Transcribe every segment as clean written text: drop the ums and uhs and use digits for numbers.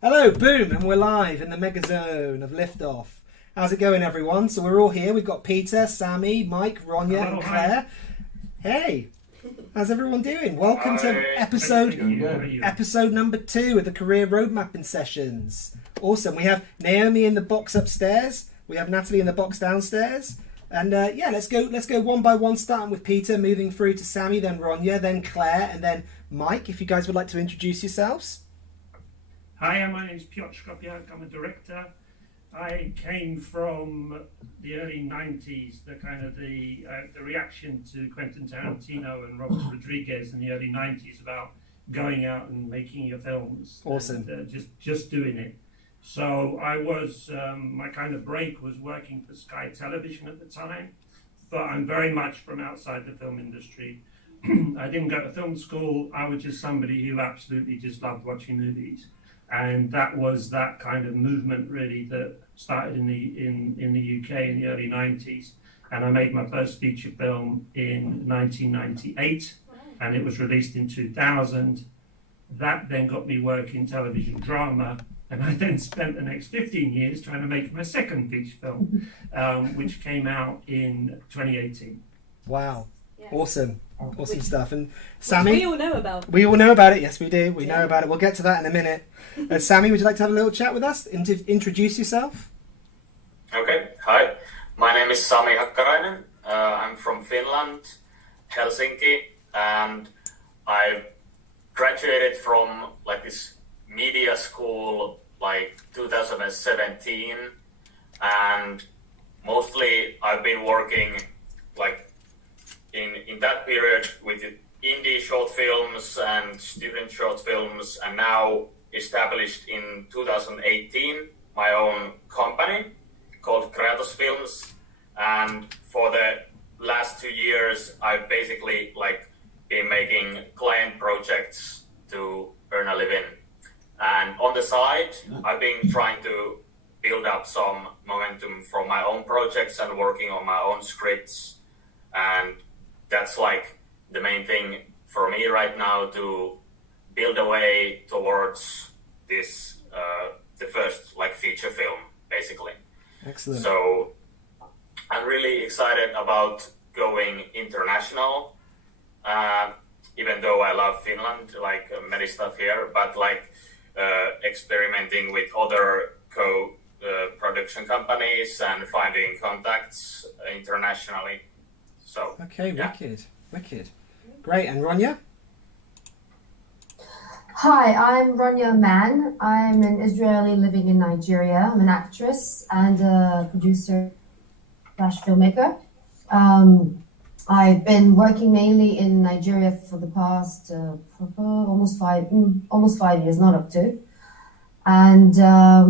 Hello, boom, and we're live in the mega zone of liftoff. How's it going, everyone? So we're all here. We've got Peter, Sammy, Mike, Ronya, and Claire. Hey, how's everyone doing? Welcome to episode number 2 of the career road mapping sessions. Awesome. We have Naomi in the box upstairs. We have Natalie in the box downstairs. And let's go one by one, starting with Peter, moving through to Sammy, then Ronya, then Claire, and then Mike. If you guys would like to introduce yourselves. Hi, my name is Piotr Skopiak. I'm a director. I came from the early 90s, the reaction to Quentin Tarantino and Robert Rodriguez in the early 90s about going out and making your films. Awesome. And, just doing it. So I was, my kind of break was working for Sky Television at the time, but I'm very much from outside the film industry. I didn't go to film school. I was just somebody who absolutely just loved watching movies. And that was that kind of movement really that started in the UK in the early 90s. And I made my first feature film in 1998, and it was released in 2000. That then got me work in television drama, and I then spent the next 15 years trying to make my second feature film, which came out in 2018. Wow. Yes. Awesome stuff. And Sammy, we all know about. We all know about it. Yes, we do. We know about it. We'll get to that in a minute. Sammy, would you like to have a little chat with us? Introduce yourself. Okay. Hi. My name is Sami Hakkarainen. I'm from Finland, Helsinki, and I graduated from this media school 2017, and mostly I've been working in that period with indie short films and student short films, and now established in 2018 my own company called Kratos Films. And for the last 2 years I've basically been making client projects to earn a living, and on the side I've been trying to build up some momentum from my own projects and working on my own scripts. And that's the main thing for me right now, to build a way towards this, the first feature film, basically. Excellent. So I'm really excited about going international, even though I love Finland, many stuff here, but experimenting with other production companies and finding contacts internationally. So, okay, yeah. Wicked. Great, and Ronya? Hi, I'm Ronya Man. I'm an Israeli living in Nigeria. I'm an actress and a producer / filmmaker. I've been working mainly in Nigeria for the past almost 5 years, not up to. And I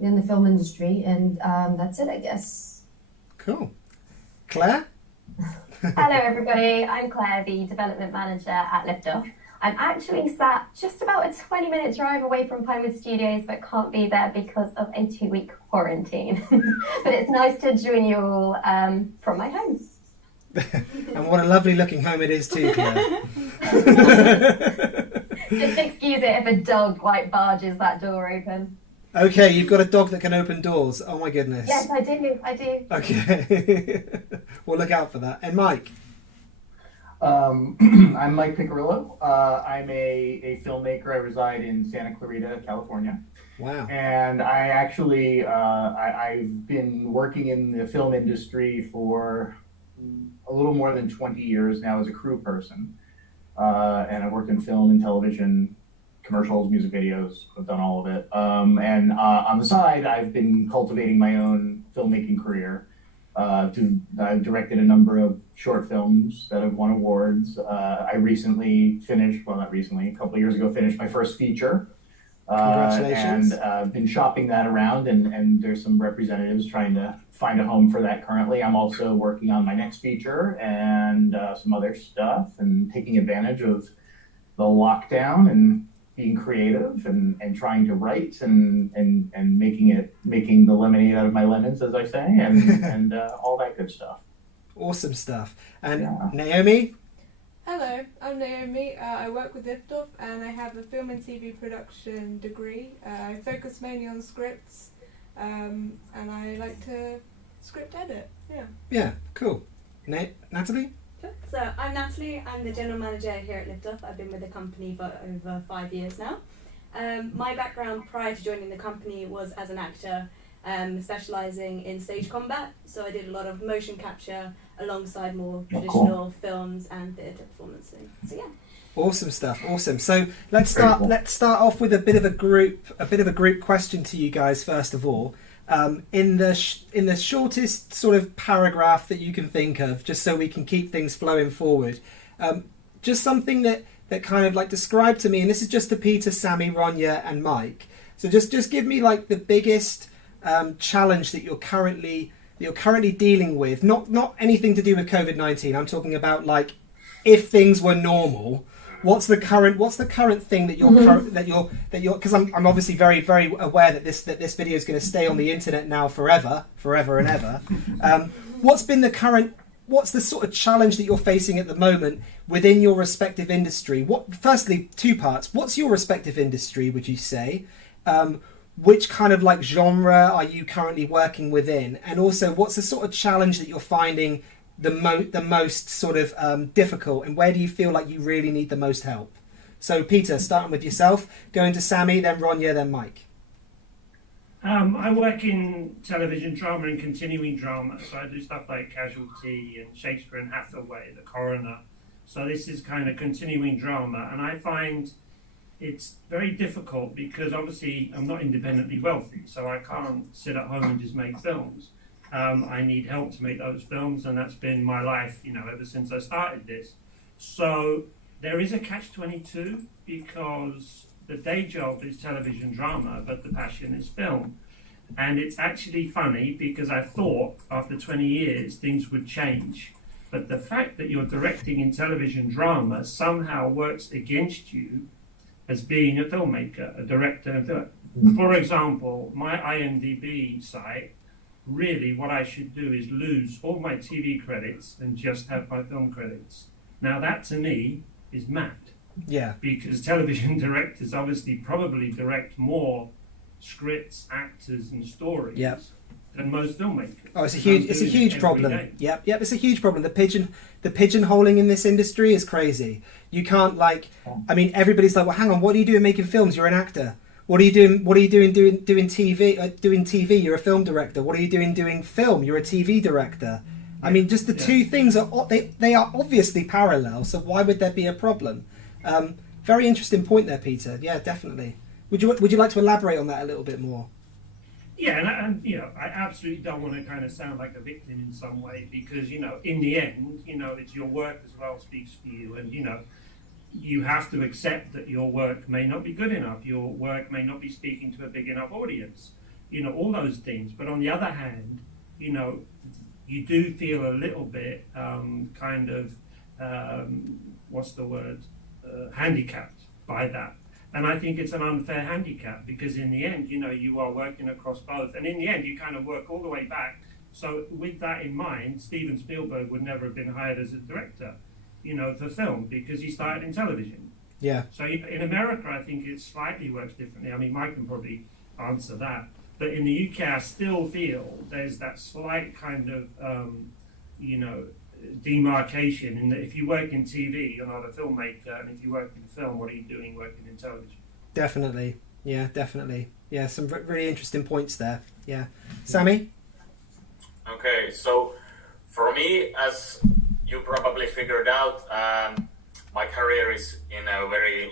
in the film industry, and that's it, I guess. Cool. Claire? Hello, everybody. I'm Claire, the development manager at Liftoff. I'm actually sat just about a 20-minute drive away from Pinewood Studios, but can't be there because of a 2-week quarantine. But it's nice to join you all from my home. And what a lovely looking home it is too, Claire. Just excuse it if a dog barges that door open. Okay, you've got a dog that can open doors. Oh my goodness. Yes, I do. Okay. We'll look out for that. And Mike? I'm Mike Picarillo. I'm a filmmaker. I reside in Santa Clarita, California. Wow. And I actually, I've been working in the film industry for a little more than 20 years now as a crew person. And I've worked in film and television, commercials, music videos. I've done all of it. And on the side, I've been cultivating my own filmmaking career. I've directed a number of short films that have won awards. I recently finished, well, not recently, a couple of years ago, finished my first feature. Congratulations. And I've been shopping that around, and there's some representatives trying to find a home for that currently. I'm also working on my next feature and some other stuff, and taking advantage of the lockdown and being creative and trying to write and making the lemonade out of my lemons, as I say, and all that good stuff. Awesome stuff. And yeah. Naomi? Hello, I'm Naomi. I work with Liftoff and I have a film and TV production degree. I focus mainly on scripts and I like to script edit. Yeah, cool. Natalie? Sure. So I'm Natalie, I'm the General Manager here at Liftoff. I've been with the company for over 5 years now. My background prior to joining the company was as an actor, specialising in stage combat. So I did a lot of motion capture alongside more traditional films and theatre performances. So yeah. Awesome stuff. Awesome. So let's start off with a bit of a group question to you guys first of all. In the shortest sort of paragraph that you can think of, just so we can keep things flowing forward. Just something that kind of like describe to me, and this is just to Peter, Sammy, Ronya, and Mike. So just give me like the biggest challenge that you're currently dealing with. Not anything to do with COVID-19. I'm talking about like if things were normal. What's the current thing that you're because I'm obviously very, very aware that this video is going to stay on the internet now forever and ever. What's the sort of challenge that you're facing at the moment within your respective industry? Firstly, two parts. What's your respective industry, would you say? Which kind of like genre are you currently working within? And also, what's the sort of challenge that you're finding the most sort of difficult, and where do you feel like you really need the most help? So Peter, starting with yourself, going to Sammy, then Ronya, then Mike. I work in television drama and continuing drama, so I do stuff like Casualty and Shakespeare and Hathaway, The Coroner. So this is kind of continuing drama, and I find it's very difficult because obviously I'm not independently wealthy, so I can't sit at home and just make films. I need help to make those films, and that's been my life, ever since I started this. So there is a catch-22 because the day job is television drama, but the passion is film. And it's actually funny because I thought after 20 years things would change. But the fact that you're directing in television drama somehow works against you as being a filmmaker, a director. For example, my IMDb site, really what I should do is lose all my TV credits and just have my film credits. Now that to me is mad. Yeah. Because television directors obviously probably direct more scripts, actors and stories than most filmmakers. Oh, it's a huge problem. Yep, it's a huge problem. The pigeonholing in this industry is crazy. You can't everybody's like, well, hang on, what are you doing making films? You're an actor. What are you doing? What are you doing TV? Doing TV? You're a film director. What are you doing film? You're a TV director. I mean, just the two things are they are obviously parallel. So why would there be a problem? Very interesting point there, Peter. Yeah, definitely. Would you like to elaborate on that a little bit more? Yeah, and I absolutely don't want to kind of sound like a victim in some way because in the end, it's your work as well speaks for you, and you have to accept that your work may not be good enough, your work may not be speaking to a big enough audience, all those things. But on the other hand, you do feel a little bit handicapped by that. And I think it's an unfair handicap because in the end, you are working across both. And in the end, you kind of work all the way back. So with that in mind, Steven Spielberg would never have been hired as a director, for film because he started in television. Yeah. So in America, I think it slightly works differently. I mean, Mike can probably answer that. But in the UK, I still feel there's that slight kind of, demarcation in that if you work in TV, you're not a filmmaker, and if you work in film, what are you doing working in television? Definitely. Yeah, some really interesting points there. Yeah. Sammy? Okay, so for me, as you probably figured out, my career is in a very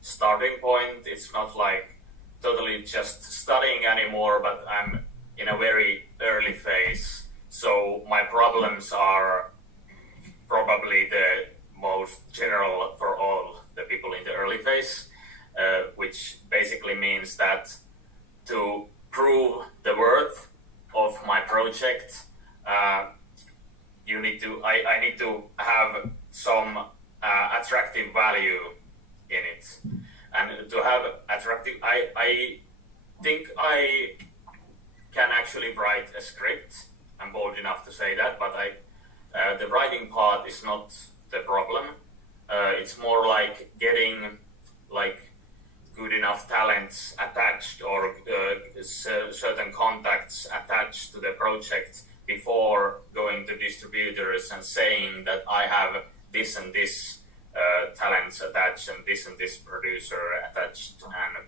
starting point. It's not totally just studying anymore, but I'm in a very early phase. So my problems are probably the most general for all the people in the early phase, which basically means that to prove the worth of my project, I need to have some attractive value in it. And to have attractive, I think I can actually write a script. I'm bold enough to say that, but the writing part is not the problem. it's more like getting like good enough talents attached or certain contacts attached to the project before going to distributors and saying that I have this and this talents attached and this producer attached. And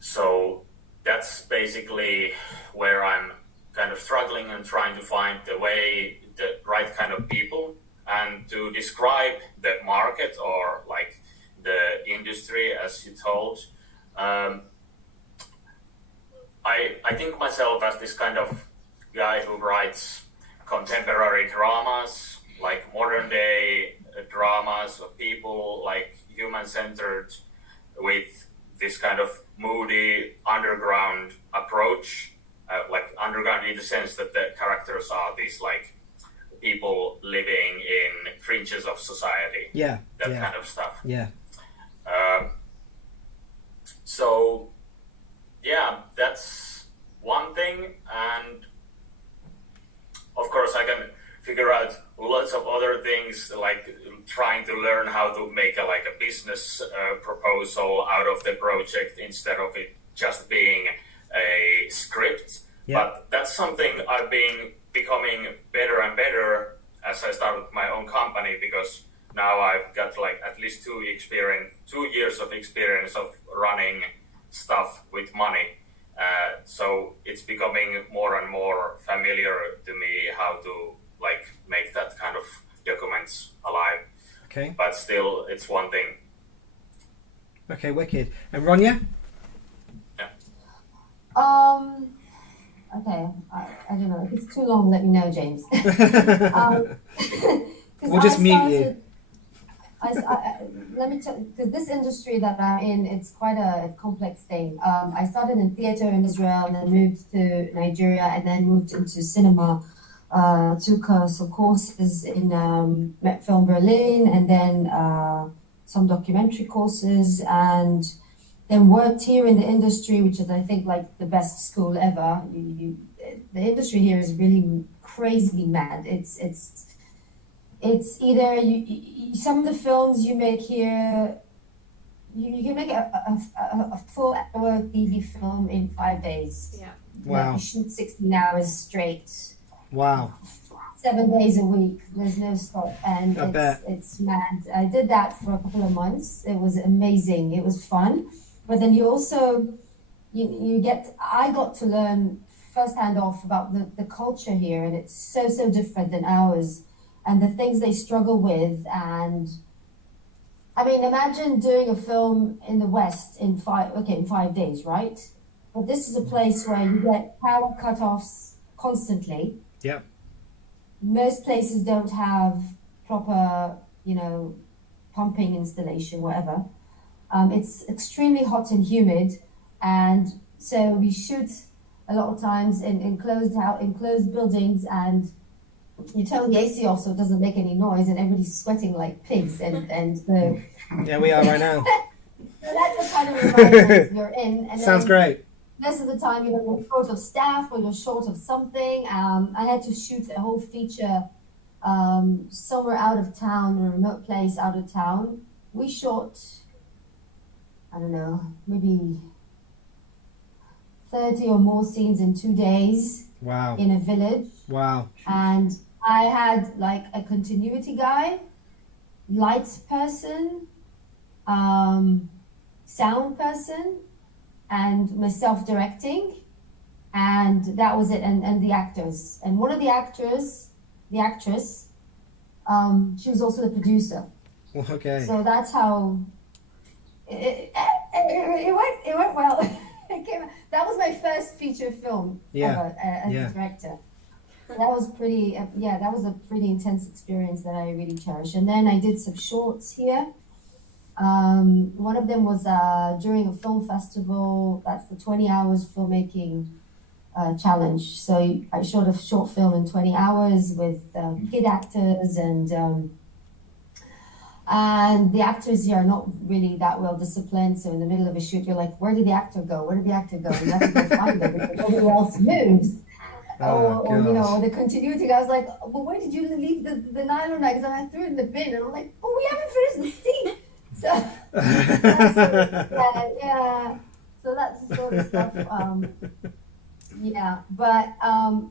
so that's basically where I'm kind of struggling and trying to find the right kind of people. And to describe the market or like the industry, as you told, I think myself as this kind of guy who writes contemporary dramas, like modern day dramas of people, like human-centered, with this kind of moody underground approach, like underground in the sense that the characters are these like people living in fringes of society, that kind of stuff. So yeah, that's one thing, and of course I can figure out lots of other things, like trying to learn how to make a business proposal out of the project instead of it just being a script. But that's something I've been becoming better and better as I started my own company, because now I've got like at least 2 years of experience of running stuff with money. So it's becoming more and more familiar to me how to like make that kind of documents alive. Okay. But still, it's one thing. Okay, wicked. And Ronya? Okay, I don't know. If it's too long, let me know, James. We'll just mute you. Let me tell you, because this industry that I'm in, it's quite a complex thing. I started in theater in Israel and then moved to Nigeria and then moved into cinema. Took some courses in Met Film Berlin and then some documentary courses, and then worked here in the industry, which is I think like the best school ever. The industry here is really crazily mad. It's either some of the films you make here, you can make a full hour TV film in 5 days. Yeah. Wow. You shoot 16 hours straight. Wow. 7 days a week. There's no stop, and it's mad. I did that for a couple of months. It was amazing. It was fun, but then you also I got to learn firsthand off about the culture here, and it's so different than ours, and the things they struggle with. And I mean, imagine doing a film in the West in 5 days, right? But this is a place where you get power cutoffs constantly. Yep. Most places don't have proper, pumping installation, whatever. It's extremely hot and humid, and so we shoot a lot of times in enclosed buildings, and you turn the AC off so it doesn't make any noise, and everybody's sweating like pigs, and so yeah, we are right now. So that's the kind of environment you're in. And sounds great. Most of the time, you're short of staff or you're short of something. I had to shoot a whole feature somewhere out of town, a remote place out of town. We shot, I don't know, maybe 30 or more scenes in 2 days. Wow. In a village. Wow. And I had like a continuity guy, lights person, sound person, and myself directing, and that was it, and the actors. And one of the actress, she was also the producer. Okay. So that's how it went well. That was my first feature film ever as a director. That was that was a pretty intense experience that I really cherish. And then I did some shorts here. One of them was during a film festival. That's the 20 hours filmmaking challenge. So I shot a short film in 20 hours with kid actors, and the actors here are not really that well disciplined. So in the middle of a shoot, you're like, where did the actor go? Where did the actor go? You have to go find them because nobody else moves. or you know, gosh. or the continuity. I was like, well, where did you leave the nylon rags? And I threw it in the bin, and I'm like, oh, we haven't finished the scene. So that's sort of, yeah. So that's the sort of stuff. Yeah, but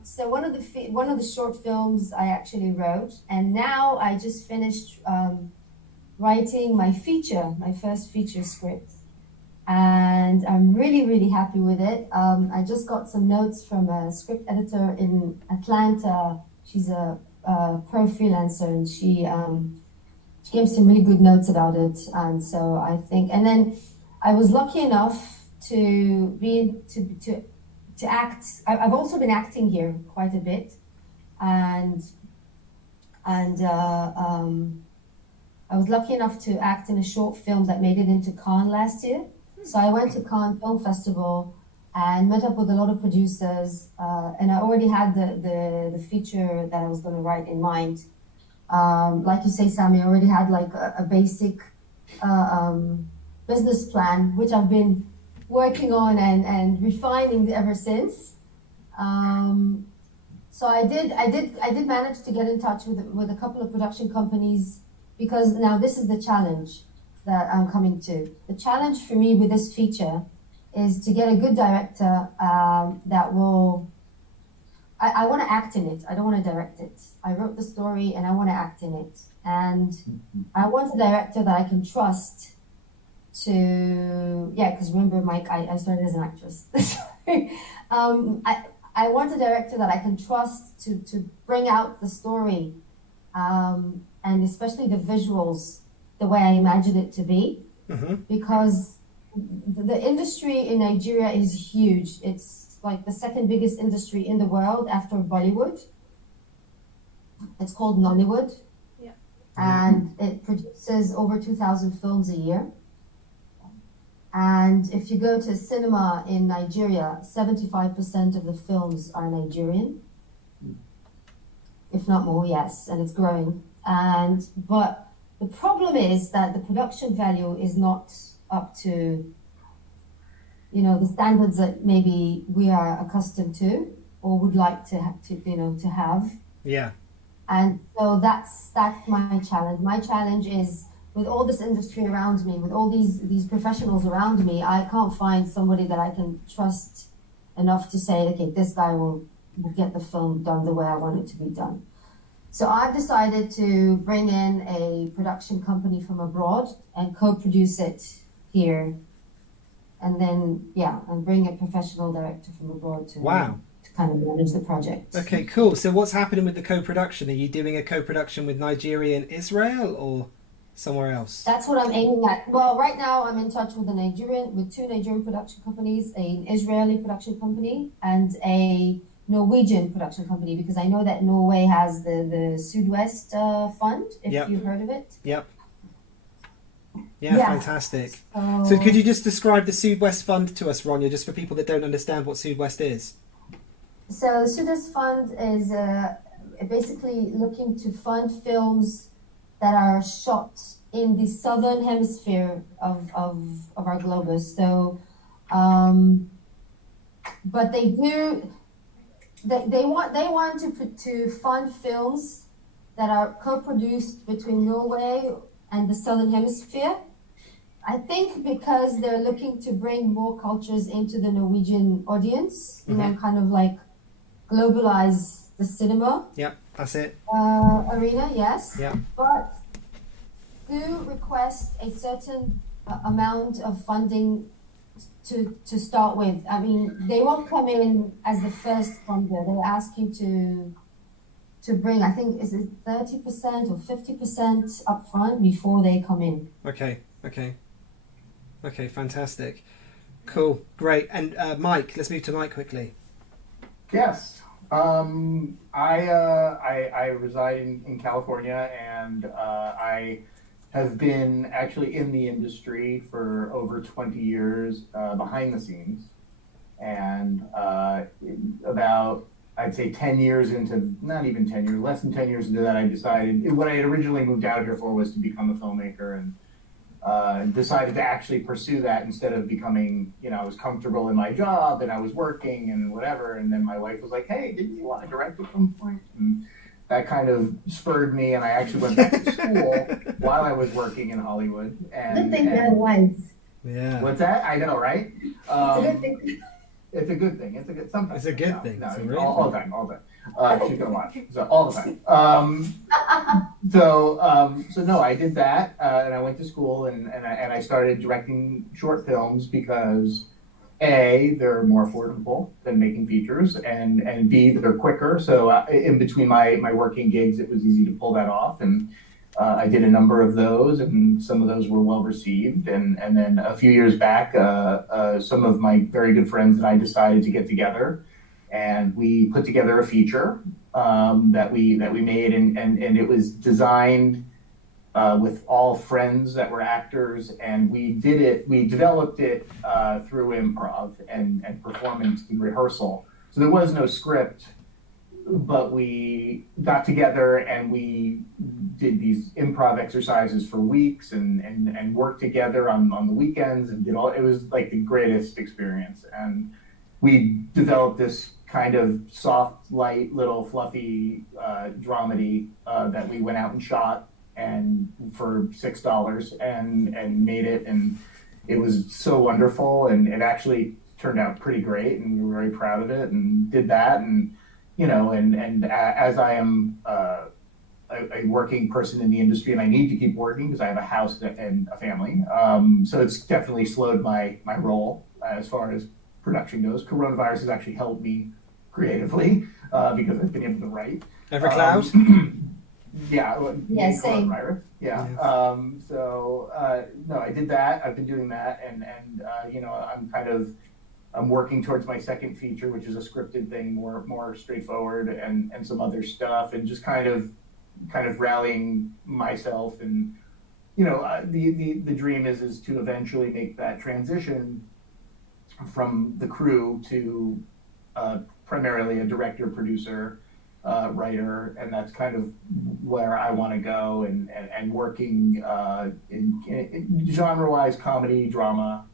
so one of the short films I actually wrote, and now I just finished writing my first feature script, and I'm really happy with it. I just got some notes from a script editor in Atlanta. She's a pro freelancer, and she gave some really good notes about it. And so I think, and then I was lucky enough to act. I've also been acting here quite a bit, and I was lucky enough to act in a short film that made it into Cannes last year. So I went to Cannes Film Festival and met up with a lot of producers, and I already had the feature that I was going to write in mind. Like you say, Sammy, I already had like a basic business plan, which I've been working on and refining ever since. So I did manage to get in touch with a couple of production companies, because now this is the challenge that I'm coming to. The challenge for me with this feature is to get a good director that will. I want to act in it. I don't want to direct it. I wrote the story and I want to act in it. And I want a director that I can trust to, because remember, Mike, I started as an actress. I want a director that I can trust to bring out the story, and especially the visuals, the way I imagine it to be. Because the industry in Nigeria is huge. It's like the second biggest industry in the world after Bollywood. It's called Nollywood. Yeah. And it produces over 2,000 films a year. And if you go to a cinema in Nigeria, 75% of the films are Nigerian. If not more, yes, and it's growing. But the problem is that the production value is not up to the standards that maybe we are accustomed to or would like to have. Yeah. And so that's my challenge. My challenge is, with all this industry around me, with all these professionals around me, I can't find somebody that I can trust enough to say, okay, this guy will get the film done the way I want it to be done. So I've decided to bring in a production company from abroad and co-produce it here. And then, and bring a professional director from abroad to kind of manage the project. Okay, cool. So what's happening with the co-production? Are you doing a co-production with Nigeria and Israel, or somewhere else? That's what I'm aiming at. Well, right now I'm in touch with two Nigerian production companies, an Israeli production company and a Norwegian production company, because I know that Norway has the Sud-West Fund, if you've heard of it. Yep. Yeah, fantastic. So could you just describe the Sud-West Fund to us, Ronya, just for people that don't understand what Sud-West is? So the Sud-West Fund is basically looking to fund films that are shot in the southern hemisphere of our globus. So, but they want to fund films that are co-produced between Norway and the southern hemisphere. I think because they're looking to bring more cultures into the Norwegian audience, kind of like globalize the cinema. Yep, that's it. Arena, yes. Yeah. But do request a certain amount of funding to start with. I mean, they won't come in as the first funder. They'll ask you to bring, I think, is it 30% or 50% upfront before they come in. Okay, fantastic. Cool, great. And Mike, let's move to Mike quickly. Yes. I reside in California, and I have been actually in the industry for over 20 years behind the scenes. And about, I'd say 10 years into, not even 10 years, less than 10 years into that, I decided what I had originally moved out here for was to become a filmmaker. And decided to actually pursue that instead of becoming, I was comfortable in my job and I was working and whatever. And then my wife was like, hey, didn't you want to direct at some point? And that kind of spurred me, and I actually went back to school while I was working in Hollywood. And, Good thing you have wife. Yeah. What's that? I know, right? It's a good thing. It's a good thing. It's a good. Sometimes It's a good thing. No, It's a all, really all the time. All the time. She's gonna watch. So all the time. So no, I did that, and I went to school, and I started directing short films because A, they're more affordable than making features, and B, they're quicker. So in between my working gigs, it was easy to pull that off, and I did a number of those, and some of those were well received. And then a few years back, some of my very good friends and I decided to get together, and we put together a feature that we made, and it was designed with all friends that were actors, and we developed it through improv and performance and rehearsal. So there was no script, but we got together and we did these improv exercises for weeks and worked together on the weekends and it was like the greatest experience. And we developed this kind of soft, light, little fluffy dramedy that we went out and shot and for $6 and made it, and it was so wonderful, and it actually turned out pretty great, and we were very proud of it and did that. And as I am a working person in the industry, and I need to keep working because I have a house and a family, so it's definitely slowed my role as far as production goes. Coronavirus has actually helped me creatively because I've been able to write. Every cloud? Yeah, same. coronavirus. Yeah. No, I did that. I've been doing that, and I'm working towards my second feature, which is a scripted thing, more straightforward, and some other stuff, and just kind of rallying myself. And the dream is to eventually make that transition from the crew to primarily a director, producer, writer, and that's kind of where I want to go, and working in genre-wise, comedy, drama,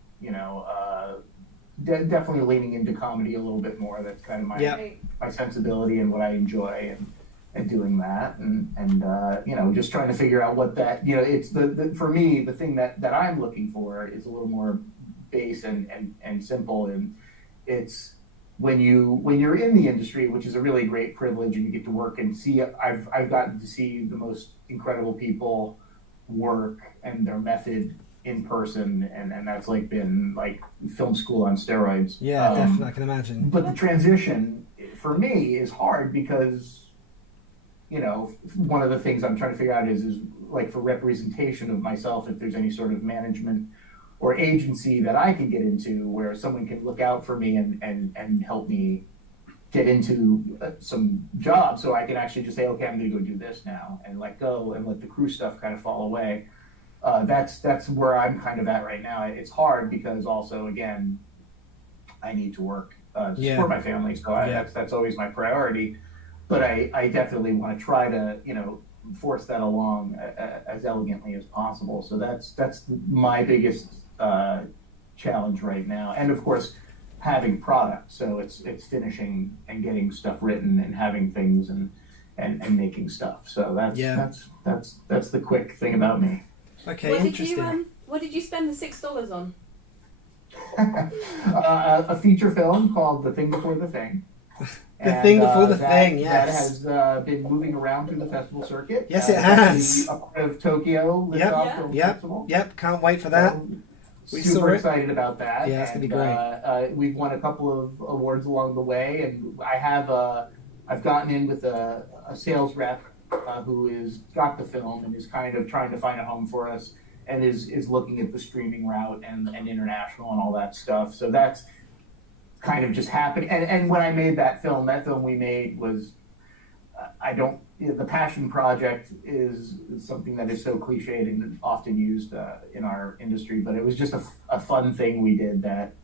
definitely leaning into comedy a little bit more. That's kind of my sensibility and what I enjoy, and doing that, and just trying to figure out what that, it's for me, the thing that I'm looking for is a little more base and simple, and it's when you're in the industry, which is a really great privilege, and you get to work and see. I've gotten to see the most incredible people work and their method in person, and that's been like film school on steroids. Yeah, definitely, I can imagine. But the transition for me is hard because one of the things I'm trying to figure out is like for representation of myself, if there's any sort of management or agency that I can get into where someone can look out for me and help me get into some job, so I can actually just say, okay, I'm going to go do this now, and let go and let the crew stuff kind of fall away. That's where I'm kind of at right now. It's hard because also, again, I need to work to support my family, so that's always my priority. But I definitely want to try to force that along as elegantly as possible. So that's my biggest challenge right now, and of course having product. So it's finishing and getting stuff written and having things and making stuff. So that's the quick thing about me. Okay, interesting. What did you spend the $6 on? A feature film called The Thing Before the Thing. The Thing Before the Thing, yes. That has been moving around through the festival circuit. Yes, it has. A part of Tokyo Film Festival. Yep, can't wait for that. Super excited about that. Yeah, it's going to be great. We've won a couple of awards along the way, and I've gotten in with a sales rep who is got the film and is kind of trying to find a home for us, and is looking at the streaming route and international and all that stuff. So that's kind of just happened. And when I made that film we made was, the passion project is something that is so cliched and often used in our industry, but it was just a fun thing we did that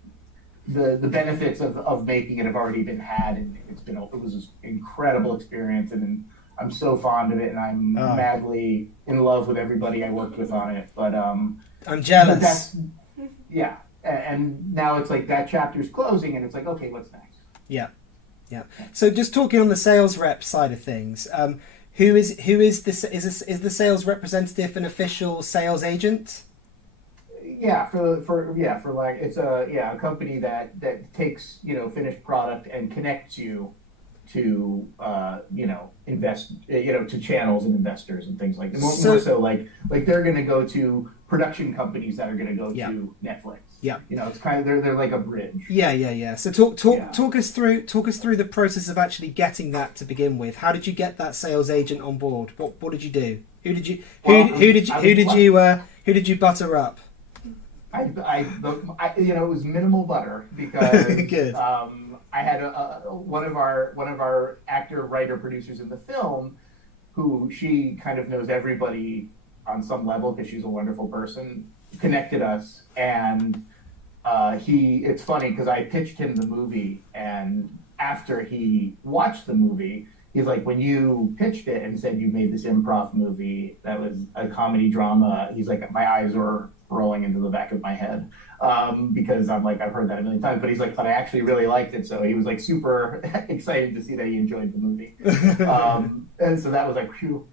the benefits of making it have already been had, and it was an incredible experience, and I'm so fond of it, and I'm madly in love with everybody I worked with on it. But I'm jealous. But that's, yeah, and now it's like that chapter's closing, and it's like, okay, what's next? Yeah. So just talking on the sales rep side of things, who is the sales representative an official sales agent? Yeah, for like it's a company that takes finished product and connects you to invest to channels and investors and things like that. More so like they're going to go to production companies that are going to go to Netflix. Yeah, it's kind of they're like a bridge. Yeah. So talk us through the process of actually getting that to begin with. How did you get that sales agent on board? What did you do? Who did you butter up? It was minimal butter because Good. I had one of our actor, writer, producers in the film, who she kind of knows everybody on some level because she's a wonderful person, connected us, and it's funny because I pitched him the movie, and after he watched the movie, he's like, when you pitched it and said you made this improv movie that was a comedy drama, he's like, my eyes were rolling into the back of my head because I'm like, I've heard that a million times, but he's like, but I actually really liked it. So he was like super excited to see that he enjoyed the movie. And so that was like, phew.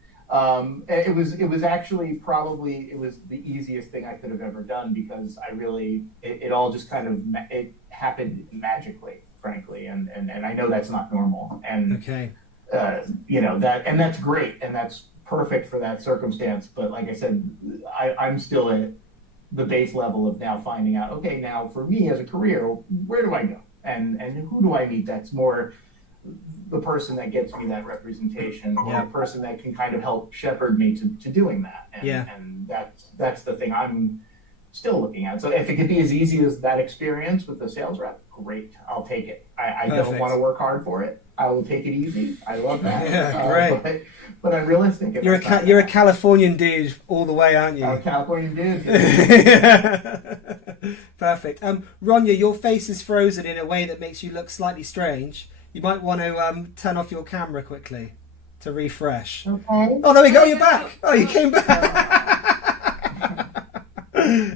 It was actually probably the easiest thing I could have ever done because it all just kind of, it happened magically, frankly. And I know that's not normal. And, okay. And that's great. And that's perfect for that circumstance. But like I said, I'm still at the base level of now finding out, okay, now for me as a career, where do I go? And who do I meet that's more the person that gets me that representation or the person that can kind of help shepherd me to doing that. And that's the thing I'm still looking at. So if it could be as easy as that experience with the sales rep, great, I'll take it. I don't want to work hard for it. I will take it easy. I love that. Yeah, great. But I'm realistic. You're a Californian dude all the way, aren't you? I'm a Californian dude. Perfect. Ronya, your face is frozen in a way that makes you look slightly strange. You might want to turn off your camera quickly to refresh. Okay. Oh, there we go. You're back. Oh, you came back.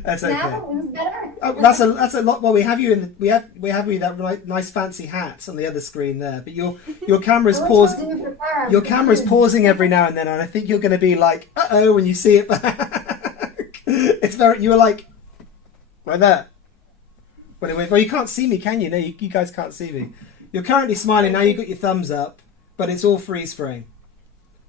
That's okay. Now it's better. Oh, that's a lot. Well, we have you we have you that nice fancy hat on the other screen there, but your camera's pausing. Your camera's pausing every now and then, and I think you're going to be like, "Uh-oh," when you see it back. It's very. You were like that. Well, you can't see me, can you? No, you guys can't see me. You're currently smiling now. You got your thumbs up, but it's all freeze frame.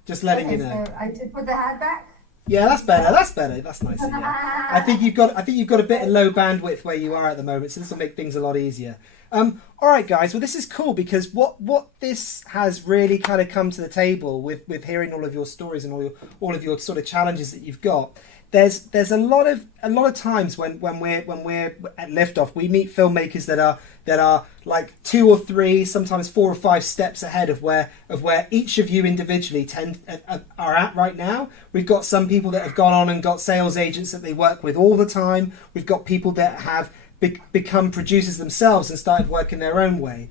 Just letting you know. So I did put the hat back. Yeah, that's better. That's nicer. Yeah. I think you've got a bit of low bandwidth where you are at the moment, so this will make things a lot easier. All right, guys. Well, this is cool because what this has really kind of come to the table with hearing all of your stories and all of your sort of challenges that you've got. There's a lot of times when we're at Liftoff, we meet filmmakers that are like 2 or 3, sometimes 4 or 5 steps ahead of where each of you individually are at right now. We've got some people that have gone on and got sales agents that they work with all the time. We've got people that have become producers themselves and started working their own way.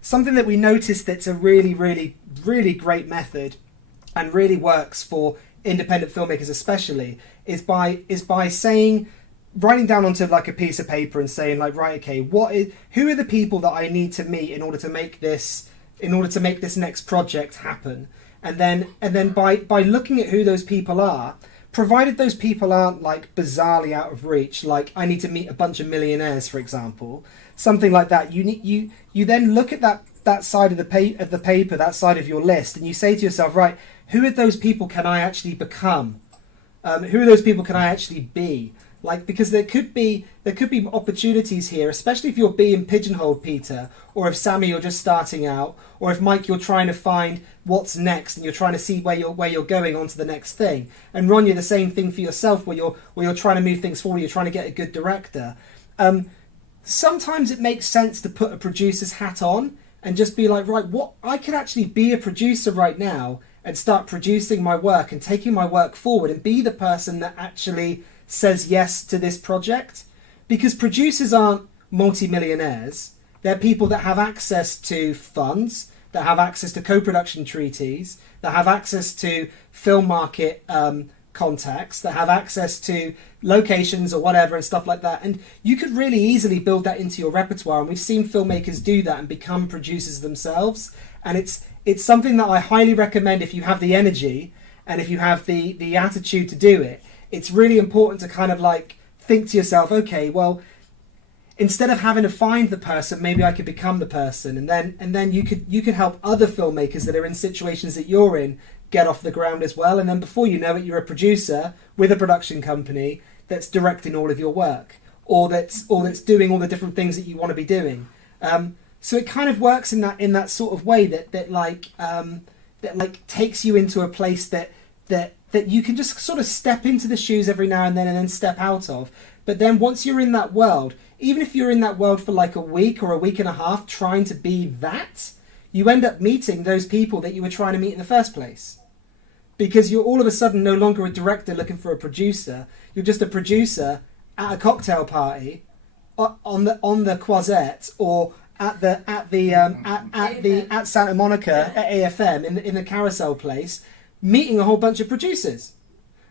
Something that we noticed that's a really, really, really great method and really works for independent filmmakers especially is by writing down onto like a piece of paper and saying like, right, okay, who are the people that I need to meet in order to make this next project happen, and then by looking at who those people are, provided those people aren't like bizarrely out of reach, like I need to meet a bunch of millionaires, for example, something like that, you then look at that side of the paper, that side of your list, and you say to yourself, right, who are those people can I actually become? Who are those people can I actually be? Like, because there could be opportunities here, especially if you're being pigeonholed, Peter, or if Sammy, you're just starting out, or if Mike, you're trying to find what's next and you're trying to see where you're going on to the next thing. And Ronya, the same thing for yourself, where you're trying to move things forward, you're trying to get a good director. Sometimes it makes sense to put a producer's hat on and just be like, right, what I could actually be a producer right now and start producing my work and taking my work forward and be the person that actually says yes to this project. Because producers aren't multimillionaires. They're people that have access to funds that have access to co-production treaties, that have access to film market contacts, that have access to locations or whatever and stuff like that. And you could really easily build that into your repertoire. And we've seen filmmakers do that and become producers themselves. And it's something that I highly recommend if you have the energy and if you have the attitude to do it. It's really important to kind of like think to yourself, okay, well, instead of having to find the person, maybe I could become the person, and then you could help other filmmakers that are in situations that you're in get off the ground as well. And then before you know it, you're a producer with a production company that's directing all of your work, or that's doing all the different things that you want to be doing. So it kind of works in that sort of way that takes you into a place that you can just sort of step into the shoes every now and then step out of. But then once you're in that world, even if you're in that world for like a week or a week and a half trying to be that, you end up meeting those people that you were trying to meet in the first place. Because you're all of a sudden no longer a director looking for a producer. You're just a producer at a cocktail party on the Croisette or at Santa Monica at AFM in the Carousel place, meeting a whole bunch of producers.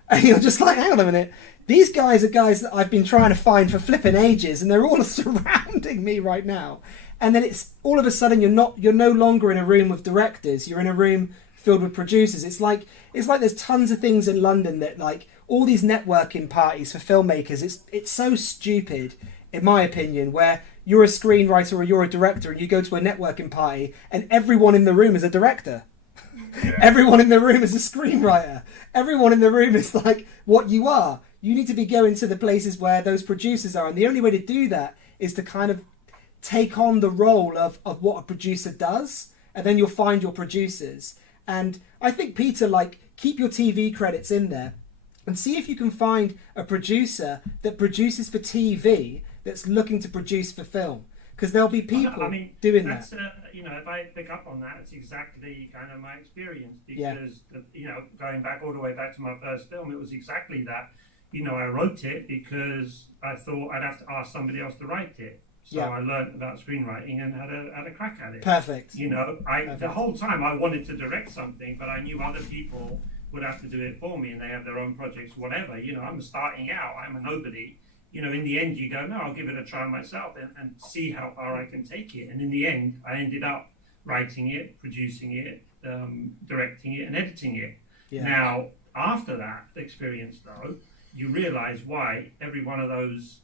And you're just like, hang on a minute. These guys are guys that I've been trying to find for flipping ages, and they're all surrounding me right now. And then it's all of a sudden you're no longer in a room with directors. You're in a room filled with producers. It's like there's tons of things in London that, like, all these networking parties for filmmakers. It's so stupid, in my opinion, where you're a screenwriter or you're a director and you go to a networking party and everyone in the room is a director. Everyone in the room is a screenwriter. Everyone in the room is like what you are. You need to be going to the places where those producers are. And the only way to do that is to kind of take on the role of what a producer does. And then you'll find your producers. And I think, Peter, like, keep your TV credits in there and see if you can find a producer that produces for TV that's looking to produce for film. Because there'll be people doing that. If I pick up on that, it's exactly kind of my experience. Because, going back all the way back to my first film, it was exactly that. I wrote it because I thought I'd have to ask somebody else to write it. So I learned about screenwriting and had a crack at it. Perfect. The whole time I wanted to direct something, but I knew other people would have to do it for me, and they have their own projects, whatever. I'm starting out. I'm a nobody. In the end, you go, no, I'll give it a try myself and see how far I can take it. And in the end, I ended up writing it, producing it, directing it, and editing it. Yeah. Now, after that experience, though, you realise why every one of those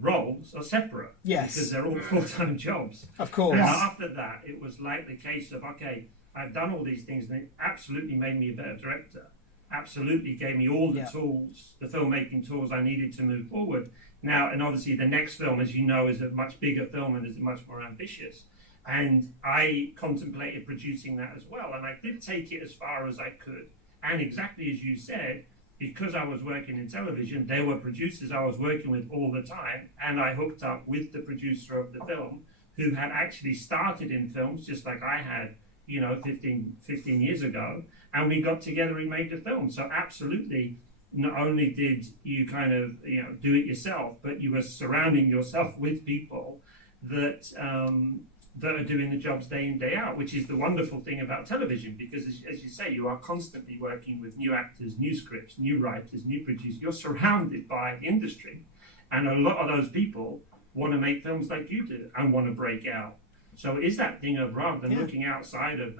roles are separate. Yes. Because they're all full-time jobs. Of course. And after that, it was like the case of, okay, I've done all these things, and it absolutely made me a better director. Absolutely gave me all the tools, the filmmaking tools I needed to move forward. Now, and obviously the next film, as you know, is a much bigger film and is much more ambitious. And I contemplated producing that as well. And I did take it as far as I could. And exactly as you said, because I was working in television, there were producers I was working with all the time. And I hooked up with the producer of the film, who had actually started in films just like I had, 15 years ago. And we got together and made the film. So absolutely, not only did you kind of, do it yourself, but you were surrounding yourself with people that are doing the jobs day in, day out, which is the wonderful thing about television, because as you say, you are constantly working with new actors, new scripts, new writers, new producers. You're surrounded by industry. And a lot of those people want to make films like you do and want to break out. So it is that thing of, rather than looking outside of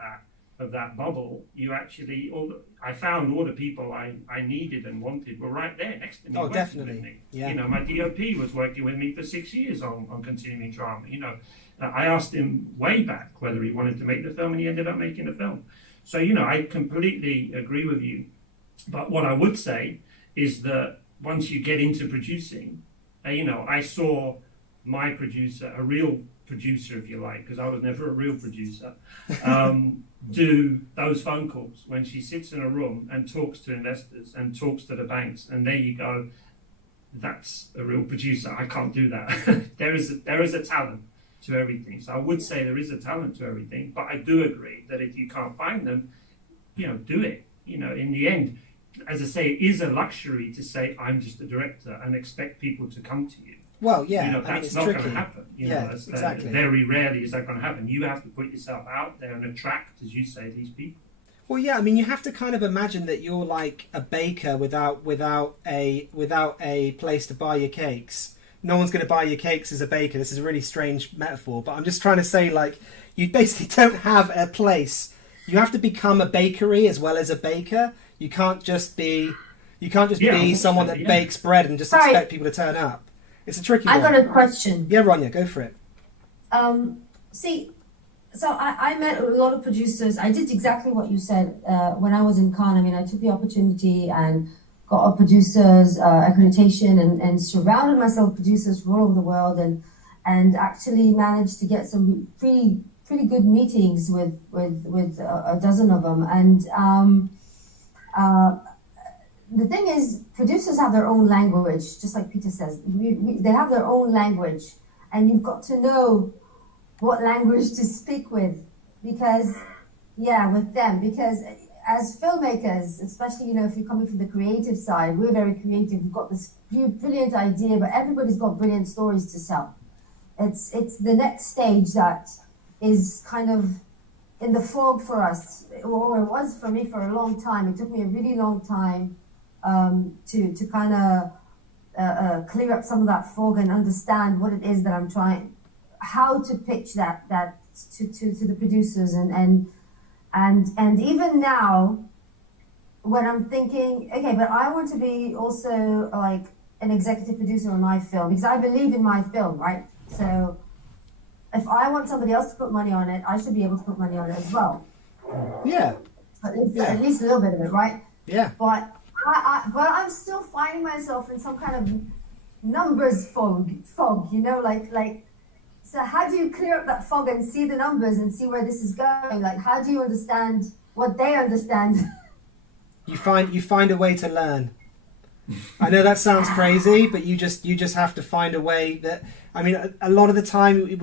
that bubble, you actually, I found all the people I needed and wanted were right there next to me. Oh, definitely. With me. Yeah. My DOP was working with me for 6 years on continuing drama. I asked him way back whether he wanted to make the film, and he ended up making the film. So, I completely agree with you. But what I would say is that once you get into producing, I saw my producer, a real producer, if you like, because I was never a real producer, do those phone calls when she sits in a room and talks to investors and talks to the banks. And there you go. That's a real producer. I can't do that. There is a talent to everything. So I would say there is a talent to everything, but I do agree that if you can't find them, do it. In the end, as I say, it is a luxury to say, I'm just a director and expect people to come to you. Well, yeah, You know, I mean, that's it's not going tricky. to happen. You Yeah, know, that's, exactly. Very rarely is that going to happen. You have to put yourself out there and attract, as you say, these people. Well, yeah, I mean, you have to kind of imagine that you're like a baker without a place to buy your cakes. No one's going to buy your cakes as a baker. This is a really strange metaphor, but I'm just trying to say, like, you basically don't have a place. You have to become a bakery as well as a baker. You can't just be someone that bakes bread and just expect people to turn up. It's a tricky one. I got a question. Yeah, Ronya, go for it. So I met a lot of producers. I did exactly what you said when I was in Cannes. I mean, I took the opportunity and got a producer's accreditation and surrounded myself with producers from all over the world and actually managed to get some pretty good meetings with a dozen of them. And the thing is, producers have their own language, just like Peter says. They have their own language, and you've got to know what language to speak with, because as filmmakers, especially, you know, if you're coming from the creative side, we're very creative. We've got this brilliant idea, but everybody's got brilliant stories to sell. It's the next stage that is kind of in the fog for us, or it was for me for a long time. It took me a really long time to kind of clear up some of that fog and understand what it is that I'm trying, how to pitch that to the producers and even now when I'm thinking, okay, but I want to be also like an executive producer on my film because I believe in my film, right? So if I want somebody else to put money on it, I should be able to put money on it as well. Yeah. At least a little bit of it, right? Yeah. But I'm still finding myself in some kind of numbers fog, you know, like. So how do you clear up that fog and see the numbers and see where this is going? Like, how do you understand what they understand? You find a way to learn. I know that sounds crazy, but you just have to find a way that. I mean, a lot of the time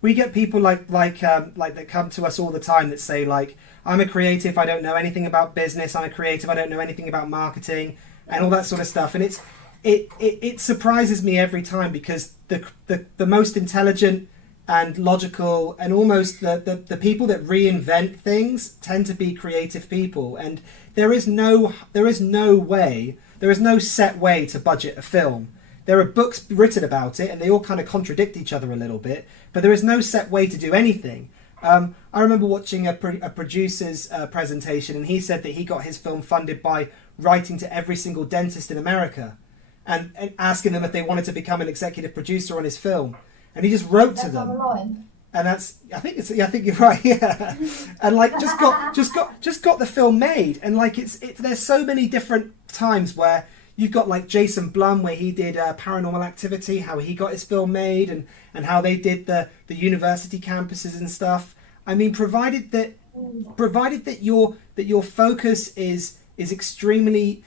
we get people like that come to us all the time that say like, I'm a creative, I don't know anything about business. I'm a creative, I don't know anything about marketing and all that sort of stuff. And it surprises me every time because the most intelligent and logical and almost the people that reinvent things tend to be creative people, and there is no set way to budget a film. There are books written about it and they all kind of contradict each other a little bit, but there is no set way to do anything. I remember watching a producer's presentation, and he said that he got his film funded by writing to every single dentist in America and asking them if they wanted to become an executive producer on his film, and he just wrote to them. And I think you're right, yeah. And like just got the film made, and like there's so many different times where you've got like Jason Blum, where he did Paranormal Activity, how he got his film made, and how they did the university campuses and stuff. I mean, provided that your focus is extremely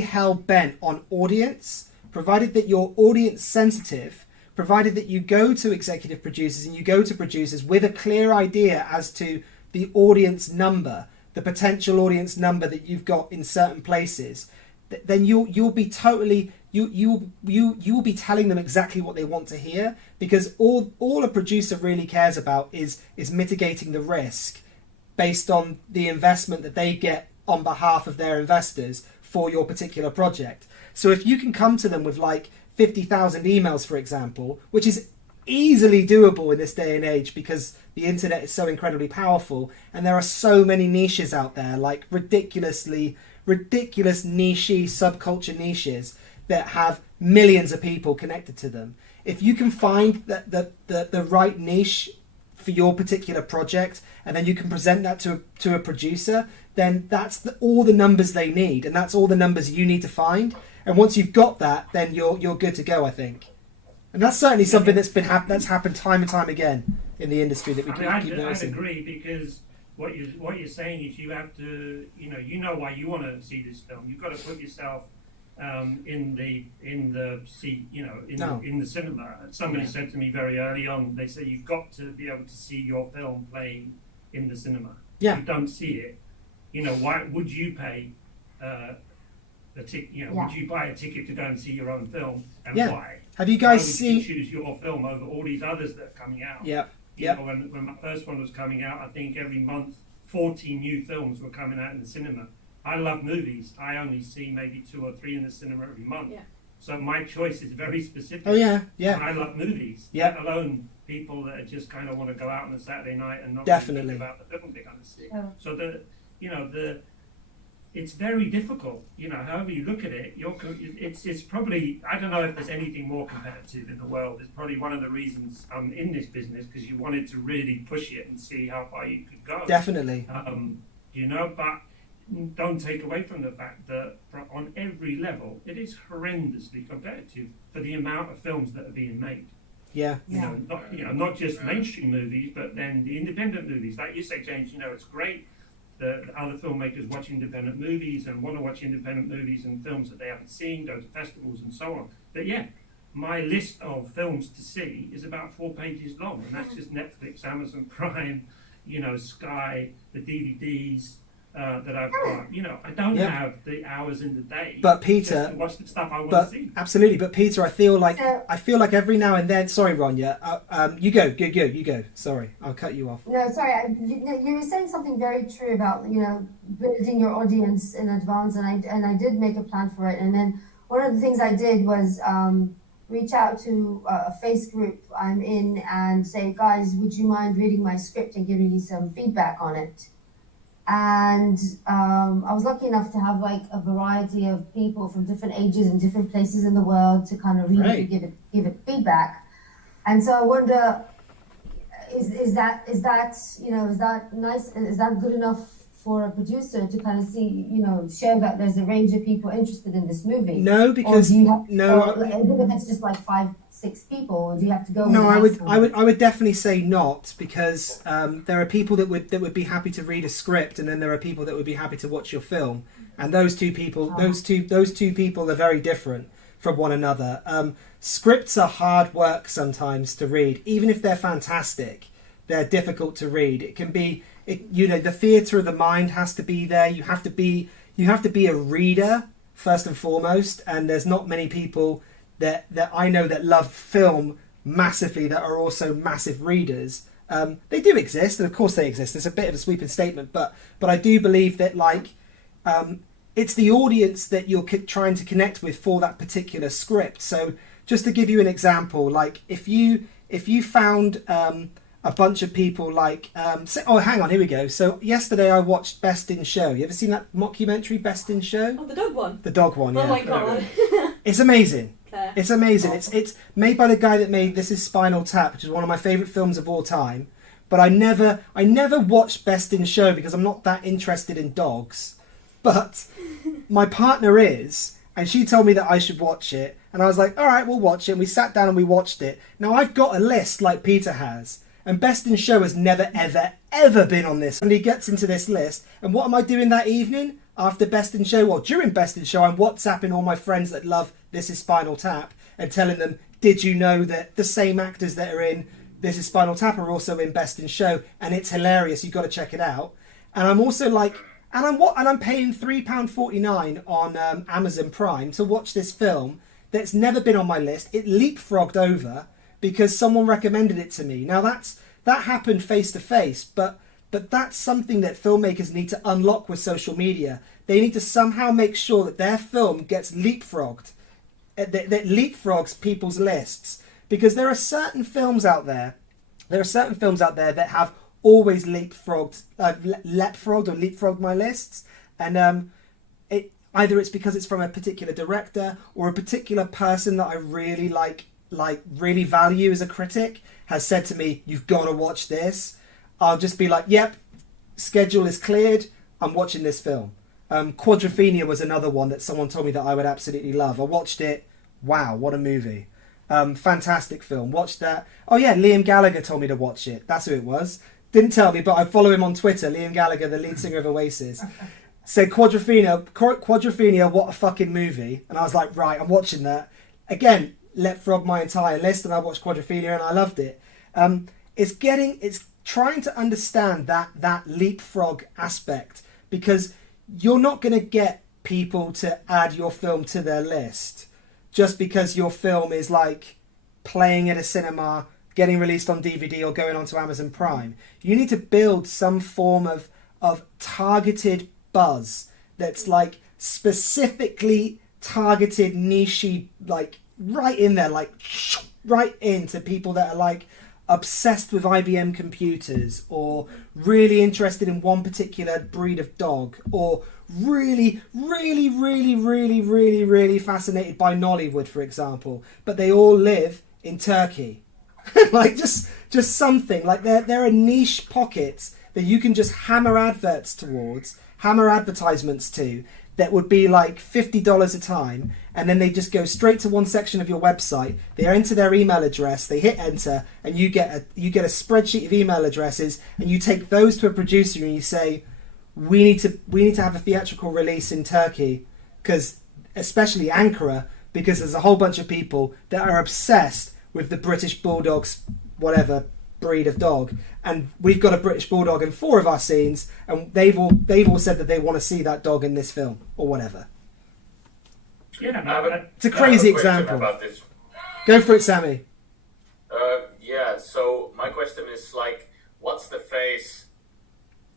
hell bent on audience, provided that you're audience sensitive, provided that you go to executive producers and you go to producers with a clear idea as to the audience number, the potential audience number that you've got in certain places, then you'll be totally you will be telling them exactly what they want to hear, because all a producer really cares about is mitigating the risk based on the investment that they get on behalf of their investors for your particular project. So if you can come to them with like 50,000 emails, for example, which is easily doable in this day and age because the internet is so incredibly powerful and there are so many niches out there, like ridiculous niche subculture niches that have millions of people connected to them. If you can find the right niche for your particular project and then you can present that to a producer, then that's all the numbers they need, and that's all the numbers you need to find. And once you've got that, then you're good to go, I think. And that's certainly something that's happened time and time again in the industry that we keep noticing. I'd agree, because what you're saying is you have to, you know why you want to see this film. You've got to put yourself in the seat, in the cinema. Somebody said to me very early on, they say you've got to be able to see your film playing in the cinema. Yeah. If you don't see it, why would you pay would you buy a ticket to go and see your own film, and why? Have you why guys would seen? you choose your film over all these others that are coming out? Yep. You Yep. know, when my first one was coming out, I think every month 40 new films were coming out in the cinema. I love movies. I only see maybe 2 or 3 in the cinema every month. Yeah. So my choice is very specific. Oh yeah, yeah. And I love movies. Yeah. Let alone people that just kind of want to go out on a Saturday night and not Definitely. really think about the film they're going to see. Oh. So it's very difficult. However you look at it, it's probably, I don't know if there's anything more competitive in the world. It's probably one of the reasons I'm in this business, because you wanted to really push it and see how far you could go. Definitely. But don't take away from the fact that on every level, it is horrendously competitive for the amount of films that are being made. Yeah. Not just mainstream movies, but then the independent movies. Like you say, James, it's great that other filmmakers watch independent movies and want to watch independent movies and films that they haven't seen, go to festivals and so on. But yeah, my list of films to see is about 4 pages long, and that's just Netflix, Amazon Prime, Sky, the DVDs that I've got. I don't have the hours in the day. But Peter, just to watch the stuff I want to see. Absolutely. But Peter, I feel like every now and then. Sorry, Ronya. You go. You go. Sorry, I'll cut you off. No, sorry. You were saying something very true about building your audience in advance, and I did make a plan for it. And then one of the things I did was reach out to a face group I'm in and say, guys, would you mind reading my script and giving me some feedback on it? And I was lucky enough to have a variety of people from different ages and different places in the world to kind of read it and give it feedback. And so I wonder, is that nice? Is that good enough for a producer to kind of see, show that there's a range of people interested in this movie? No, because even if it's just 5-6 people, or do you have to go? No, I would definitely say not, because there are people that would be happy to read a script, and then there are people that would be happy to watch your film, and those two people are very different from one another. Scripts are hard work sometimes to read, even if they're fantastic. They're difficult to read. It can be, the theatre of the mind has to be there. You have to be a reader first and foremost, and there's not many people that I know that love film massively that are also massive readers. They do exist, and of course they exist. It's a bit of a sweeping statement, but I do believe that it's the audience that you're trying to connect with for that particular script. So just to give you an example, if you found a bunch of people hang on, here we go. So yesterday I watched Best in Show. You ever seen that mockumentary, Best in Show? Oh, the dog one. The dog one. Oh yeah. my god. It's amazing. Claire. It's amazing. It's made by the guy that made This Is Spinal Tap, which is one of my favourite films of all time. But I never watched Best in Show because I'm not that interested in dogs. But my partner is, and she told me that I should watch it, and I was like, all right, we'll watch it. And we sat down and we watched it. Now I've got a list like Peter has, and Best in Show has never, ever, ever been on this. And he gets into this list, and what am I doing that evening? After Best in Show, or during Best in Show, I'm WhatsApping all my friends that love This Is Spinal Tap and telling them, did you know that the same actors that are in This Is Spinal Tap are also in Best in Show, and it's hilarious, you've got to check it out. And I'm also and I'm paying £3.49 on Amazon Prime to watch this film that's never been on my list. It leapfrogged over because someone recommended it to me. Now that happened face to face, but that's something that filmmakers need to unlock with social media. They need to somehow make sure that their film gets leapfrogged, that leapfrogs people's lists. Because there are certain films out there that have always leapfrogged my lists. And either it's because it's from a particular director or a particular person that I really really value as a critic has said to me, you've got to watch this. I'll just be like, yep, schedule is cleared, I'm watching this film. Quadrophenia was another one that someone told me that I would absolutely love. I watched it. Wow, what a movie. Fantastic film. Watched that. Oh yeah, Liam Gallagher told me to watch it. That's who it was. Didn't tell me, but I follow him on Twitter, Liam Gallagher, the lead singer of Oasis. Said Quadrophenia, what a fucking movie. And I was like, right, I'm watching that. Again, leapfrog my entire list, and I watched Quadrophenia and I loved it. It's trying to understand that leapfrog aspect, because you're not going to get people to add your film to their list just because your film is like playing at a cinema, getting released on DVD or going onto Amazon Prime. You need to build some form of targeted buzz that's like specifically targeted, niche-y, like right in there, like right into people that are like obsessed with IBM computers, or really interested in one particular breed of dog, or really fascinated by Nollywood, for example, but they all live in Turkey. Like just something like there are niche pockets that you can just hammer advertisements to, that would be like $50 a time, and then they just go straight to one section of your website. They enter their email address, they hit enter, and you get a spreadsheet of email addresses, and you take those to a producer and you say, we need to have a theatrical release in Turkey, because especially Ankara, because there's a whole bunch of people that are obsessed with the British Bulldog's whatever breed of dog, and we've got a British Bulldog in 4 of our scenes, and they've all said that they want to see that dog in this film or whatever. Yeah, it's a crazy example. About this. Go for it, Sammy. Yeah, so my question is like, what's the phase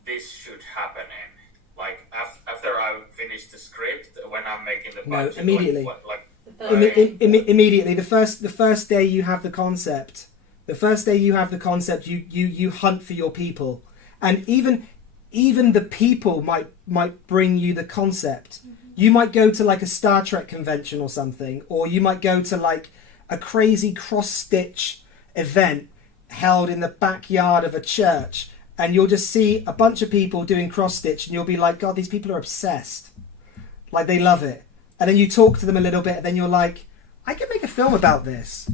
this should happen in? Like after I finish the script, when I'm making the budget? No, immediately. Immediately. The first day you have the concept. The first day you have the concept, you hunt for your people, and even the people might bring you the concept. You might go to like a Star Trek convention or something, or you might go to like a crazy cross-stitch event held in the backyard of a church, and you'll just see a bunch of people doing cross-stitch, and you'll be like, God, these people are obsessed. Like, they love it. And then you talk to them a little bit, and then you're like, I can make a film about this.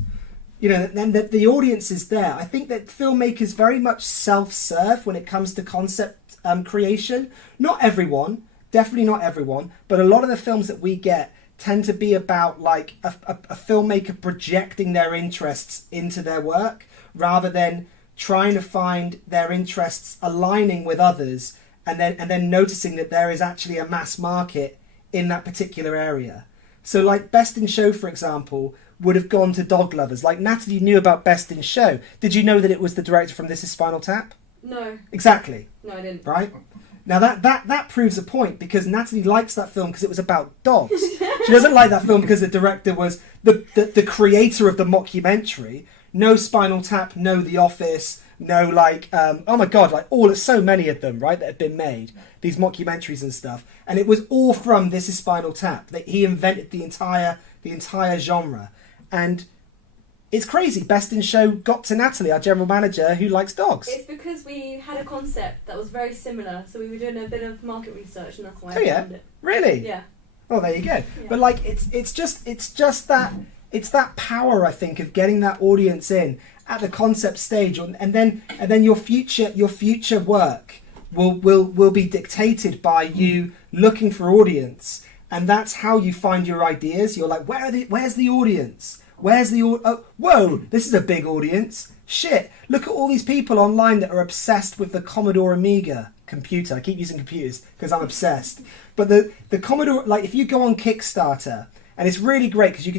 You know, and the audience is there. I think that filmmakers very much self-serve when it comes to concept creation. Not everyone, definitely not everyone, but a lot of the films that we get tend to be about like a filmmaker projecting their interests into their work, rather than trying to find their interests aligning with others, and then noticing that there is actually a mass market in that particular area. So like Best in Show, for example, would have gone to dog lovers. Like, Natalie knew about Best in Show. Did you know that it was the director from This Is Spinal Tap? No. Exactly. No, I didn't. Right? Now that proves a point, because Natalie likes that film because it was about dogs. She doesn't like that film because the director was the creator of the mockumentary. No Spinal Tap, no The Office, no like oh my god, like so many of them, right, that have been made, these mockumentaries and stuff, and it was all from This Is Spinal Tap. That he invented the entire genre, and it's crazy. Best in Show got to Natalie, our general manager, who likes dogs. It's because we had a concept that was very similar, so we were doing a bit of market research, and that's why Oh, I yeah? found it. Really? Yeah. Oh, there you go. Yeah. But like, it's just that power, I think, of getting that audience in at the concept stage, and then your future work will be dictated by you looking for audience, and that's how you find your ideas. You're like, where's the audience? Whoa, this is a big audience. Shit, look at all these people online that are obsessed with the Commodore Amiga computer. I keep using computers because I'm obsessed. But the Commodore, like, if you go on Kickstarter, and it's really great because you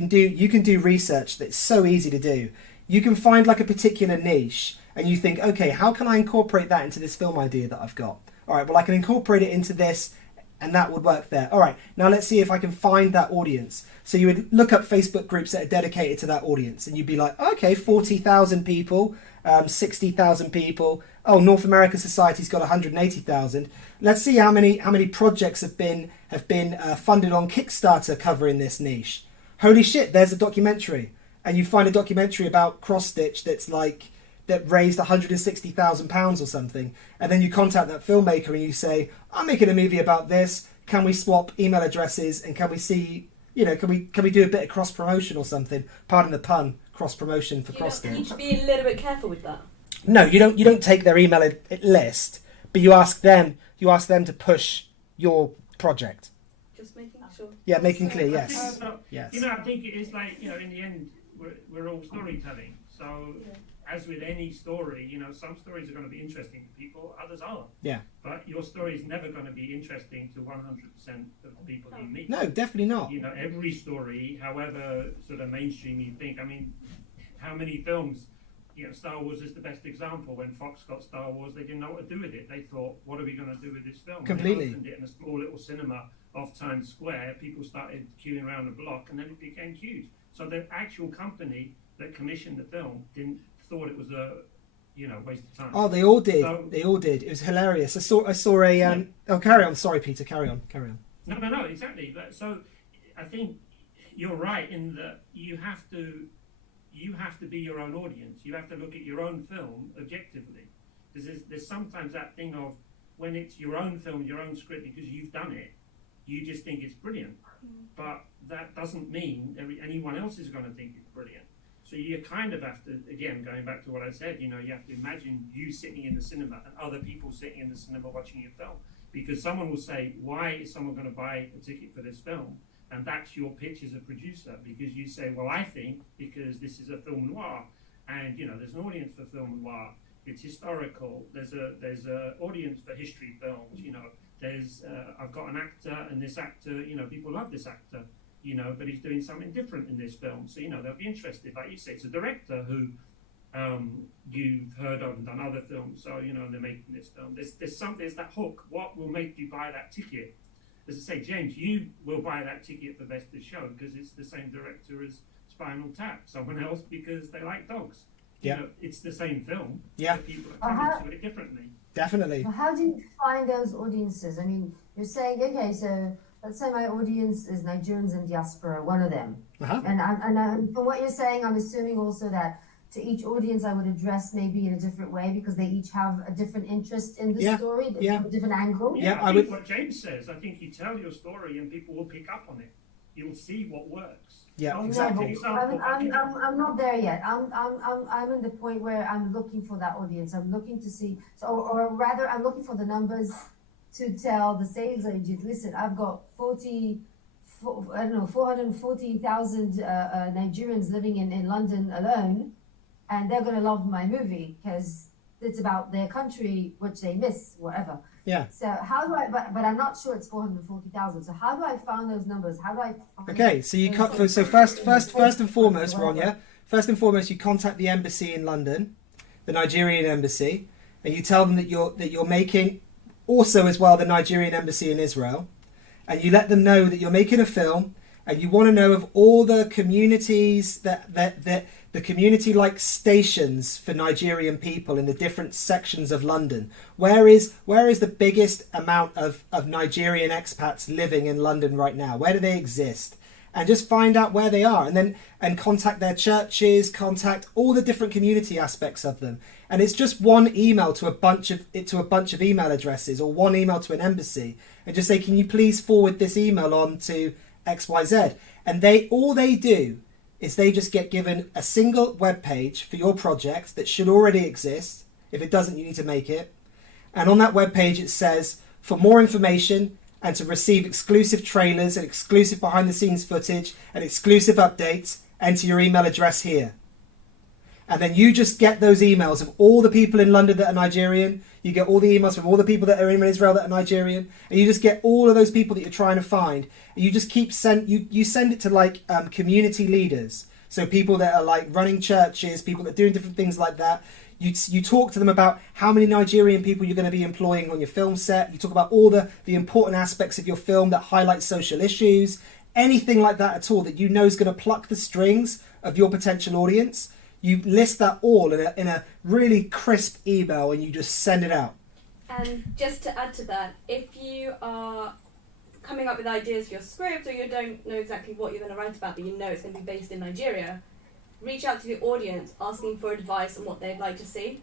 can do research that's so easy to do. You can find like a particular niche, and you think, okay, how can I incorporate that into this film idea that I've got? All right, well, I can incorporate it into this, and that would work there. All right, now let's see if I can find that audience. So you would look up Facebook groups that are dedicated to that audience, and you'd be like, okay, 40,000 people, 60,000 people. Oh, North America Society's got 180,000. Let's see how many projects have been funded on Kickstarter covering this niche. Holy shit, there's a documentary, and you find a documentary about cross stitch that raised £160,000 or something, and then you contact that filmmaker and you say, I'm making a movie about this. Can we swap email addresses, and can we see, can we do a bit of cross promotion or something? Pardon the pun, cross promotion for cross stitch. You should be a little bit careful with that. No, you don't take their email list, but you ask them to push your project. Just making sure. Yeah, making clear. Yes. Yes. I think it is like, in the end, we're all storytelling. So, as with any story, some stories are going to be interesting to people, others aren't. Yeah. But but your story is never going to be interesting to 100% of the people you meet. No, definitely not. You know, every story, however sort of mainstream you think. I mean, how many films? You know, Star Wars is the best example. When Fox got Star Wars, they didn't know what to do with it. They thought, what are we going to do with this film? Completely. They opened it in a small little cinema off Times Square. People started queuing around the block, and then it became huge. So the actual company that commissioned the film thought it was a waste of time. Oh, they all did. So, they all did. It was hilarious. I saw a. Oh, carry on. Sorry, Peter. Carry on. No, exactly. But so I think you're right in that you have to be your own audience. You have to look at your own film objectively. There's sometimes that thing of when it's your own film, your own script, because you've done it, you just think it's brilliant. But that doesn't mean anyone else is going to think it's brilliant. So you kind of have to, again, going back to what I said, you have to imagine you sitting in the cinema and other people sitting in the cinema watching your film. Because someone will say, why is someone going to buy a ticket for this film? And that's your pitch as a producer, because you say, well, I think because this is a film noir, and there's an audience for film noir. It's historical. There's a audience for history films. There's I've got an actor, and this actor, people love this actor, but he's doing something different in this film. So they'll be interested. Like you say, it's a director who you've heard of and done other films. So they're making this film. There's that hook. What will make you buy that ticket? As I say, James, you will buy that ticket for Best of Show because it's the same director as Spinal Tap. Someone else because they like dogs. Yeah. It's the same film. Yeah. But people are coming to it differently. Definitely. Well, how do you find those audiences? I mean, you're saying, okay, so let's say my audience is Nigerians and diaspora, one of them. Uh-huh. And from what you're saying, I'm assuming also that to each audience I would address maybe in a different way because they each have a different interest in the story, a different angle. Yeah, I think what James says, I think you tell your story and people will pick up on it. You'll see what works. Yeah, exactly. I'm not there yet. I'm in the point where I'm looking for that audience. I'm looking to see, or rather, I'm looking for the numbers to tell the sales agent, listen, I've got 440,000 Nigerians living in London alone, and they're going to love my movie because it's about their country, which they miss, whatever. Yeah. So how do I? But I'm not sure it's 440,000. So how do I find those numbers? How do I? Okay, so you cut. So first and foremost, Ronya. First and foremost, you contact the embassy in London, the Nigerian embassy, and you tell them that you're making, also as well the Nigerian embassy in Israel, and you let them know that you're making a film, and you want to know of all the communities that the community-like stations for Nigerian people in the different sections of London. Where is the biggest amount of Nigerian expats living in London right now? Where do they exist? And just find out where they are, and contact their churches, contact all the different community aspects of them. And it's just one email to a bunch of email addresses, or one email to an embassy, and just say, can you please forward this email on to XYZ? And all they do is they just get given a single web page for your project that should already exist. If it doesn't, you need to make it. And on that web page, it says, for more information and to receive exclusive trailers and exclusive behind-the-scenes footage and exclusive updates, enter your email address here. And then you just get those emails of all the people in London that are Nigerian. You get all the emails from all the people that are in Israel that are Nigerian. And you just get all of those people that you're trying to find. And you just keep you send it to like community leaders. So people that are like running churches, people that are doing different things like that. You talk to them about how many Nigerian people you're going to be employing on your film set. You talk about all the important aspects of your film that highlight social issues. Anything like that at all that you know is going to pluck the strings of your potential audience. You list that all in a really crisp email and you just send it out. And just to add to that, if you are coming up with ideas for your script or you don't know exactly what you're going to write about but you know it's going to be based in Nigeria, reach out to the audience asking for advice on what they'd like to see.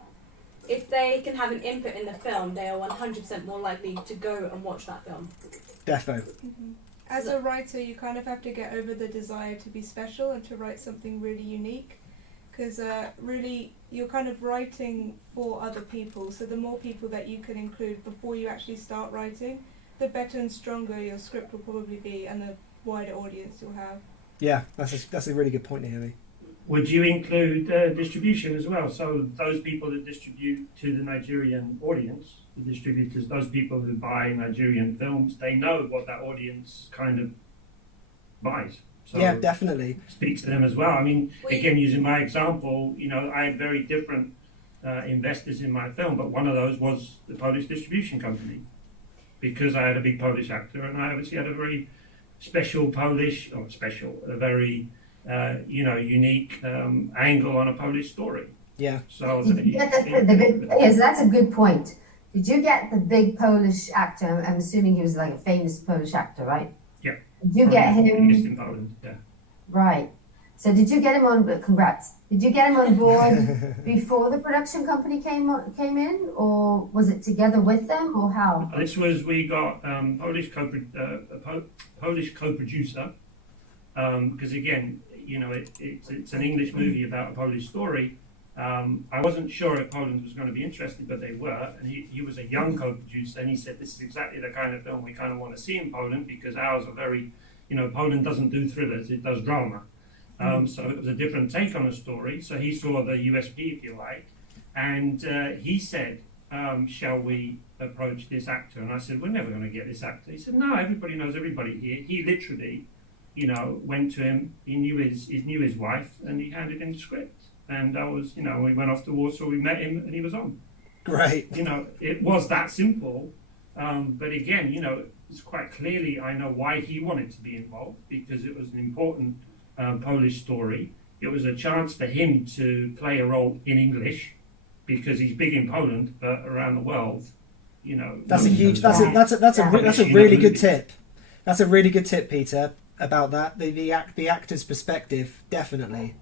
If they can have an input in the film, they are 100% more likely to go and watch that film. Defo. Mm-hmm. As a writer, you kind of have to get over the desire to be special and to write something really unique. Because really, you're kind of writing for other people. So the more people that you can include before you actually start writing, the better and stronger your script will probably be and the wider audience you'll have. Yeah, that's a really good point, Naomi. Would you include distribution as well? So those people that distribute to the Nigerian audience, the distributors, those people who buy Nigerian films, they know what that audience kind of buys. So Yeah, definitely. speak to them as well. I mean, again, using my example, you know, I had very different investors in my film, but one of those was the Polish distribution company, because I had a big Polish actor, and I obviously had a very special Polish, or special, a very unique angle on a Polish story. Yeah. So Yes, that's a good point. Did you get the big Polish actor? I'm assuming he was like a famous Polish actor, right? Yeah. Did you get him? Biggest in Poland, yeah. Right. So did you get him on? Congrats. Did you get him on board before the production company came in, or was it together with them, or how? This was, we got Polish co-producer, because again, you know, it's an English movie about a Polish story. I wasn't sure if Poland was going to be interested, but they were, and he was a young co-producer, and he said, this is exactly the kind of film we kind of want to see in Poland, because ours are very, you know, Poland doesn't do thrillers, it does drama. So it was a different take on a story. So he saw the USP, if you like, and he said, shall we approach this actor? And I said, we're never going to get this actor. He said, no, everybody knows everybody here. He literally, you know, went to him, he knew his wife, and he handed him the script. And I was, you know, we went off to Warsaw, we met him, and he was on. Great. You know, it was that simple. But again, you know, it's quite clearly, I know why he wanted to be involved, because it was an important Polish story. It was a chance for him to play a role in English, because he's big in Poland, but around the world, you know. That's a really good tip. That's a really good tip, Peter, about that. The actor's perspective, definitely.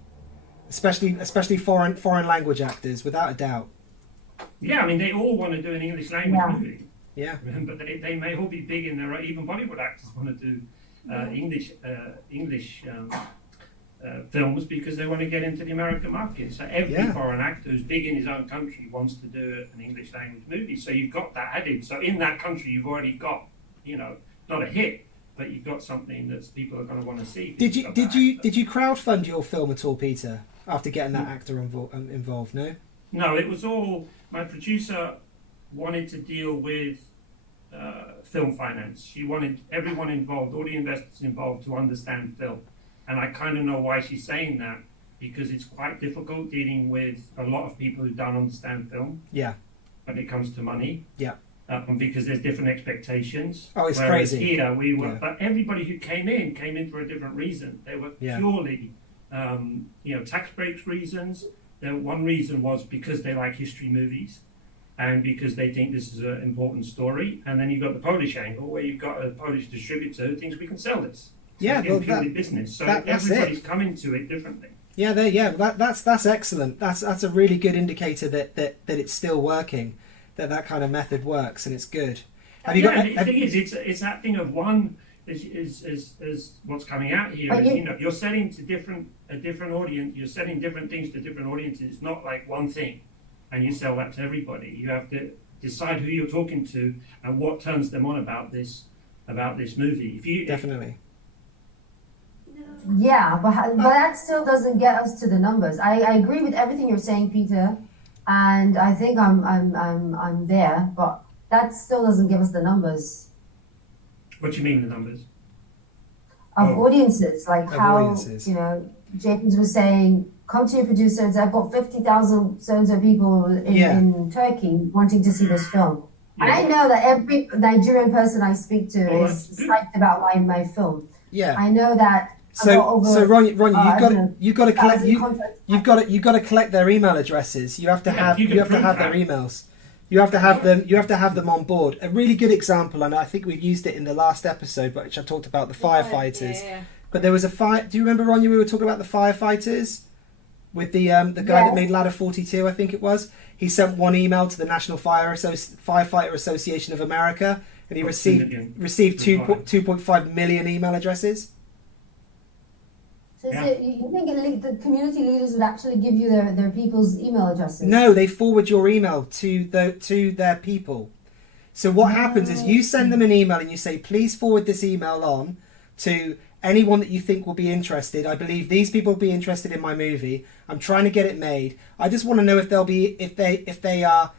Especially foreign language actors, without a doubt. Yeah, I mean, they all want to do an English language movie. Yeah. But they may all be big in their, even Bollywood actors want to do English films, because they want to get into the American market. So every foreign actor who's big in his own country wants to do an English language movie. So you've got that added. So in that country, you've already got, you know, not a hit, but you've got something that people are going to want to see. Did you crowdfund your film at all, Peter? After getting that actor involved, no? No, it was all, my producer wanted to deal with film finance. She wanted everyone involved, all the investors involved, to understand film. And I kind of know why she's saying that, because it's quite difficult dealing with a lot of people who don't understand film. Yeah. When it comes to money. Yeah. Because there's different expectations. Oh, it's Whereas crazy. Here we were, but everybody who came in for a different reason. They were purely, tax breaks reasons. One reason was because they like history movies, and because they think this is an important story. And then you've got the Polish angle, where you've got a Polish distributor who thinks we can sell this. So purely business. So everybody's coming to it differently. Yeah, that's excellent. That's a really good indicator that it's still working, that kind of method works, and it's good. Have you got? The thing is, it's that thing of one is what's coming out here. You're selling to a different audience. You're selling different things to different audiences. It's not like one thing, and you sell that to everybody. You have to decide who you're talking to and what turns them on about this movie. Definitely. Yeah, but that still doesn't get us to the numbers. I agree with everything you're saying, Peter, and I think I'm there, but that still doesn't give us the numbers. What do you mean, the numbers? Of audiences, like James was saying, come to your producer and say, I've got 50,000 so-and-so people in Turkey wanting to see this film. Yeah. And I know that every Nigerian person I speak to is psyched about my film. Yeah. I know that. So Ronnie, you've got to collect their email addresses. You have to have their emails. You have to have them on board. A really good example, and I think we've used it in the last episode, which I talked about the firefighters. Yeah. But there was a fire. Do you remember, Ronnie? We were talking about the firefighters with the guy that made Ladder 42. I think it was. He sent one email to the National Firefighter Association of America, and he received 2.5 million email addresses. So you think the community leaders would actually give you their people's email addresses? No, they forward your email to their people. So what happens is you send them an email and you say, please forward this email on to anyone that you think will be interested. I believe these people will be interested in my movie. I'm trying to get it made. I just want to know if they are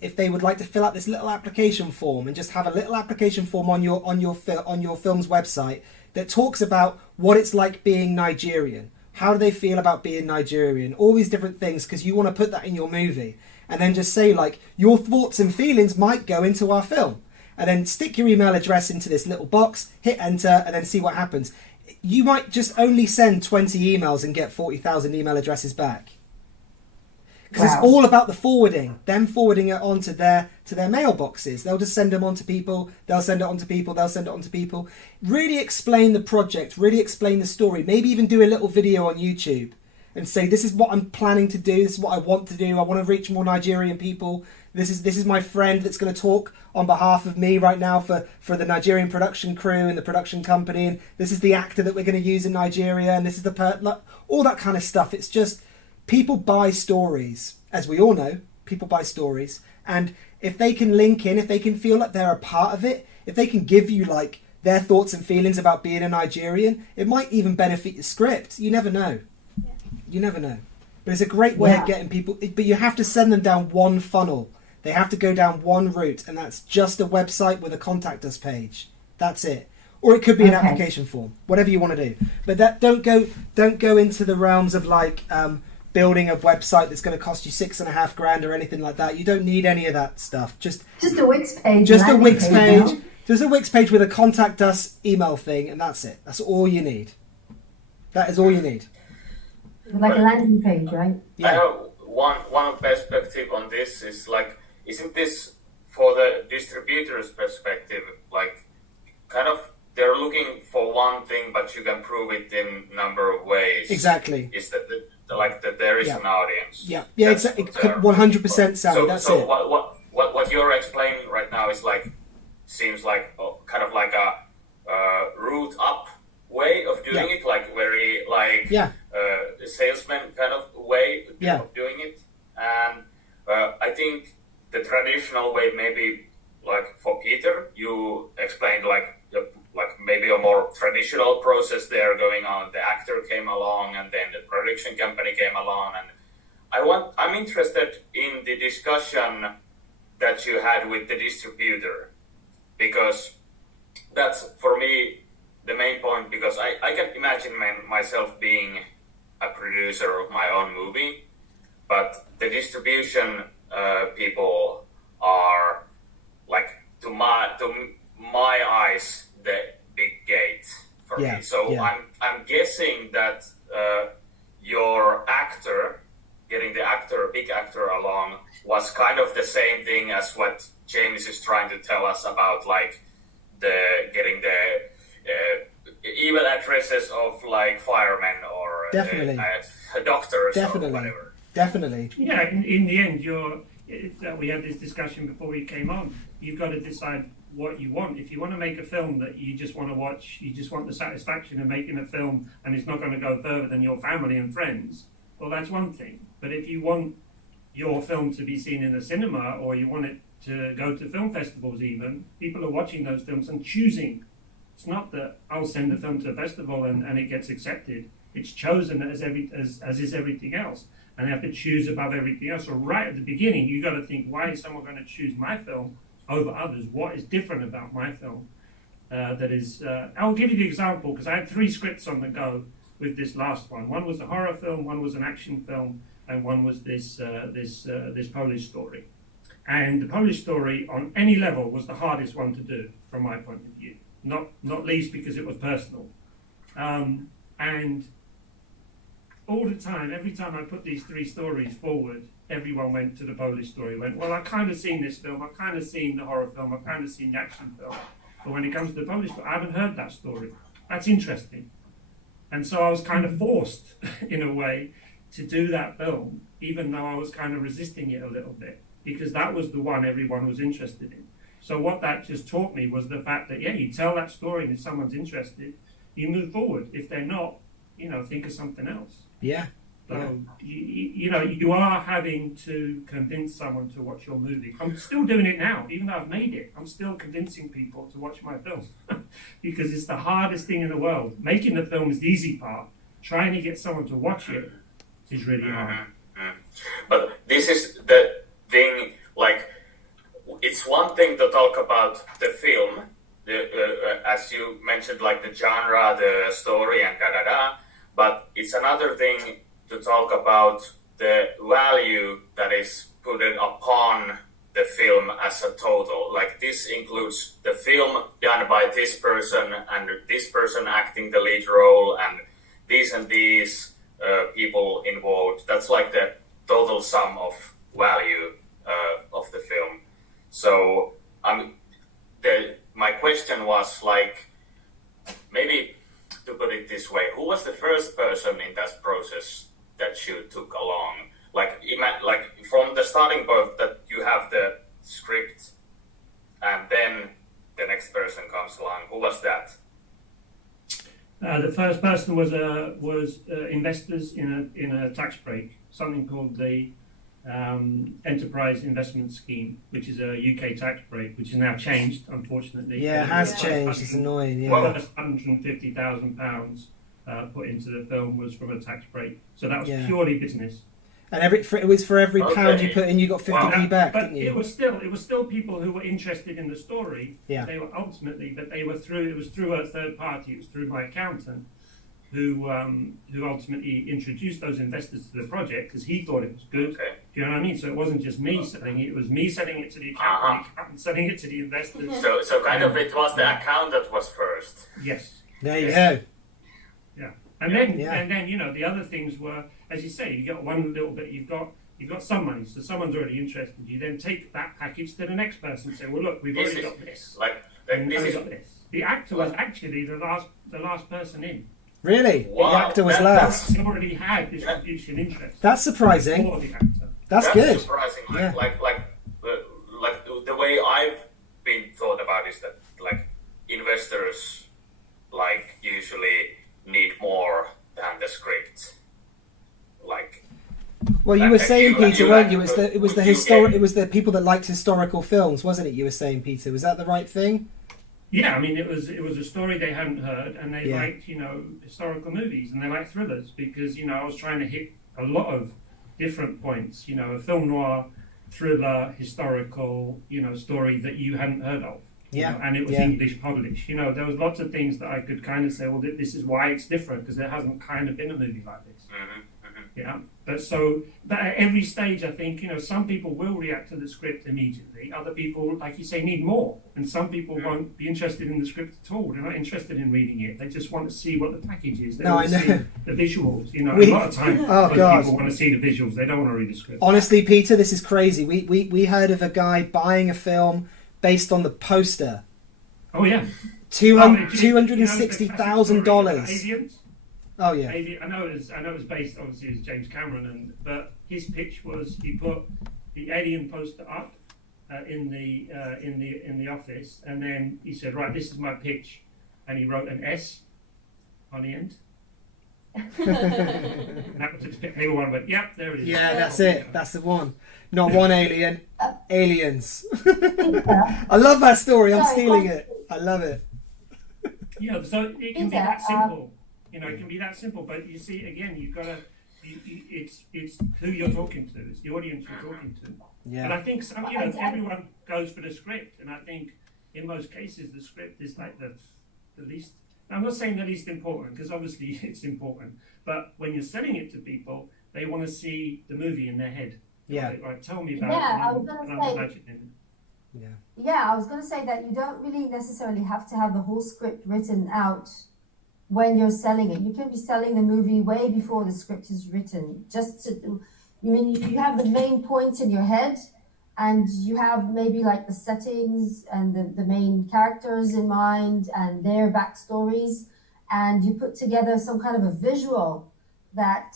if they would like to fill out this little application form and just have a little application form on your film's website that talks about what it's like being Nigerian. How do they feel about being Nigerian? All these different things, because you want to put that in your movie. And then just say, like, your thoughts and feelings might go into our film. And then stick your email address into this little box, hit enter, and then see what happens. You might just only send 20 emails and get 40,000 email addresses back. Because it's all about the forwarding, them forwarding it on to their mailboxes. They'll just send them on to people, they'll send it on to people, they'll send it on to people. Really explain the project, really explain the story. Maybe even do a little video on YouTube and say, this is what I'm planning to do, this is what I want to do, I want to reach more Nigerian people. This is my friend that's going to talk on behalf of me right now for the Nigerian production crew and the production company, and this is the actor that we're going to use in Nigeria, and this is all that kind of stuff. It's just, people buy stories, as we all know. People buy stories, and if they can link in, if they can feel like they're a part of it, if they can give you like their thoughts and feelings about being a Nigerian, it might even benefit your script. You never know. Yeah. You never know. But it's a great way of getting people. But you have to send them down one funnel. They have to go down one route, and that's just a website with a contact us page. That's it. Or it could be an application form, whatever you want to do. But that don't go into the realms of like building a website that's going to cost you $6,500 or anything like that. You don't need any of that stuff. Just a Wix page. Just a Wix page. Just a Wix page with a contact us email thing, and that's it. That's all you need. That is all you need. Like a landing page, right? Yeah. I have one perspective on this is like, isn't this for the distributor's perspective, like kind of they're looking for one thing, but you can prove it in a number of ways. Exactly. Is that that there is an audience? Yeah, exactly. 100%, Sally. So, that's so it. What you're explaining right now is like, seems like kind of like a route up way of doing it, like very like salesman kind of way of doing it, and I think the traditional way, maybe like for Peter, you explained like maybe a more traditional process there going on. The actor came along, and then the production company came along, and I'm interested in the discussion that you had with the distributor, because that's for me the main point, because I can imagine myself being a producer of my own movie, but the distribution people are like to my eyes the big gate for me. So I'm guessing that your actor, getting the big actor along, was kind of the same thing as what James is trying to tell us about, like getting the email addresses of like firemen or doctors or whatever. Definitely. Yeah, in the end, we had this discussion before we came on. You've got to decide what you want. If you want to make a film that you just want to watch, you just want the satisfaction of making a film, and it's not going to go further than your family and friends, well, that's one thing. But if you want your film to be seen in a cinema, or you want it to go to film festivals even, people are watching those films and choosing. It's not that I'll send the film to a festival and it gets accepted. It's chosen as is everything else. And they have to choose above everything else. So right at the beginning, you got to think, why is someone going to choose my film over others? What is different about my film? I'll give you the example, because I had 3 scripts on the go with this last one. One was a horror film, one was an action film, and one was this Polish story. And the Polish story, on any level, was the hardest one to do from my point of view. Not least because it was personal. And all the time, every time I put these 3 stories forward, everyone went to the Polish story, went, well, I've kind of seen this film, I've kind of seen the horror film, I've kind of seen the action film. But when it comes to the Polish story, I haven't heard that story. That's interesting. And so I was kind of forced, in a way, to do that film, even though I was kind of resisting it a little bit, because that was the one everyone was interested in. So what that just taught me was the fact that, you tell that story, and if someone's interested, you move forward. If they're not, think of something else. Yeah. So, you are having to convince someone to watch your movie. I'm still doing it now, even though I've made it. I'm still convincing people to watch my film because it's the hardest thing in the world. Making the film is the easy part. Trying to get someone to watch it is really hard. But this is the thing, like, it's one thing to talk about the film, as you mentioned, like the genre, the story, and but it's another thing to talk about the value that is put upon the film as a total. Like this includes the film done by this person and this person acting the lead role and these people involved. That's like the total sum of value of the film. So my question was like, maybe to put it this way, who was the first person in that process that you took along? Like from the starting point that you have the script and then the next person comes along. Who was that? The first person was investors in a tax break, something called the Enterprise Investment Scheme, which is a UK tax break, which is now changed, unfortunately. Yeah, it has changed. It's annoying. Yeah. Well, £150,000 put into the film was from a tax break, so that was purely business. And it was for every pound you put in, you got 50p back, but didn't you? It was still people who were interested in the story. Yeah. They were it was through a third party. It was through my accountant, who ultimately introduced those investors to the project because he thought it was good. Okay. Do you know what I mean? So it wasn't just me selling it; it was me selling it to the accountant, the accountant selling it to the investors. So kind of it was the account that was first. Yes. There you go. Yeah, and then the other things were, as you say, you got one little bit. You've got some money, so someone's already interested. You then take that package to the next person and say, well, look, we've already got this. Got this. The actor was actually the last person in. Really? Wow. The actor was last. He already had distribution interest. That's surprising. For the actor. That's good. Surprising. Yeah. Like the way I've been thought about is that like investors like usually need more than the script. Like. Well, you were saying, Peter, weren't you? It was the people that liked historical films, wasn't it? You were saying, Peter, was that the right thing? Yeah, I mean, it was a story they hadn't heard, and they liked, historical movies, and they liked thrillers, because, I was trying to hit a lot of different points, a film noir, thriller, historical, story that you hadn't heard of. Yeah. And it was English published. There was lots of things that I could kind of say, well, this is why it's different, because there hasn't kind of been a movie like this. Mm-hmm. Yeah, but at every stage, I think, some people will react to the script immediately. Other people, like you say, need more. And some people won't be interested in the script at all. They're not interested in reading it. They just want to see what the package is. They want to see the visuals. A lot of times, people want to see the visuals. They don't want to read the script. Honestly, Peter, this is crazy. We heard of a guy buying a film based on the poster. Oh, yeah. $260,000. Oh yeah. I know it was based, obviously, as James Cameron, but his pitch was he put the Alien poster up in the office, and then he said, right, this is my pitch, and he wrote an S on the end. And that was his pitch. Everyone went, yep, there it is. Yeah, that's it. That's the one. Not one alien, aliens. I love that story. I'm stealing it. I love it. So it can be that simple. It can be that simple, but you see, again, you've got to. It's who you're talking to. It's the audience you're talking to. Yeah. And I think everyone goes for the script, and I think in most cases the script is like the least. I'm not saying the least important, because obviously it's important. But when you're selling it to people, they want to see the movie in their head. Yeah. Right. Tell me about it. Yeah, I was going to say that you don't really necessarily have to have the whole script written out when you're selling it. You can be selling the movie way before the script is written. You have the main points in your head, and you have maybe like the settings and the main characters in mind and their backstories, and you put together some kind of a visual that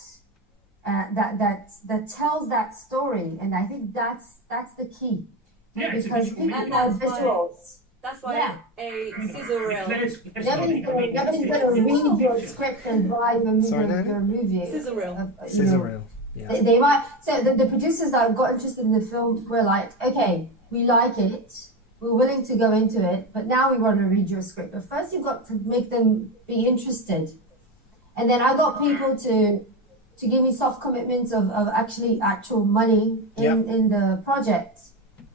tells that story. And I think that's the key. Yeah, because people have visuals. That's why a sizzle reel. Nobody's going to read your script and buy your movie. Sizzle reel. Sizzle reel. Yeah. They might. So the producers that got interested in the film were like, okay, we like it, we're willing to go into it, but now we want to read your script. But first, you've got to make them be interested, and then I got people to give me soft commitments of actual money in the project.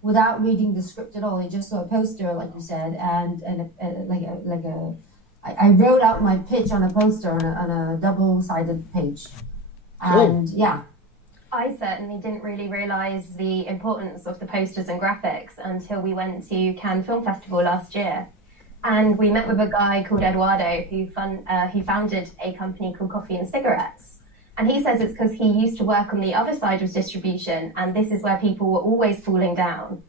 without reading the script at all. They just saw a poster, like you said, and I wrote out my pitch on a poster on a double-sided page. And yeah. I certainly didn't really realise the importance of the posters and graphics until we went to Cannes Film Festival last year. And we met with a guy called Eduardo who founded a company called Coffee and Cigarettes. And he says it's because he used to work on the other side of distribution, and this is where people were always falling down.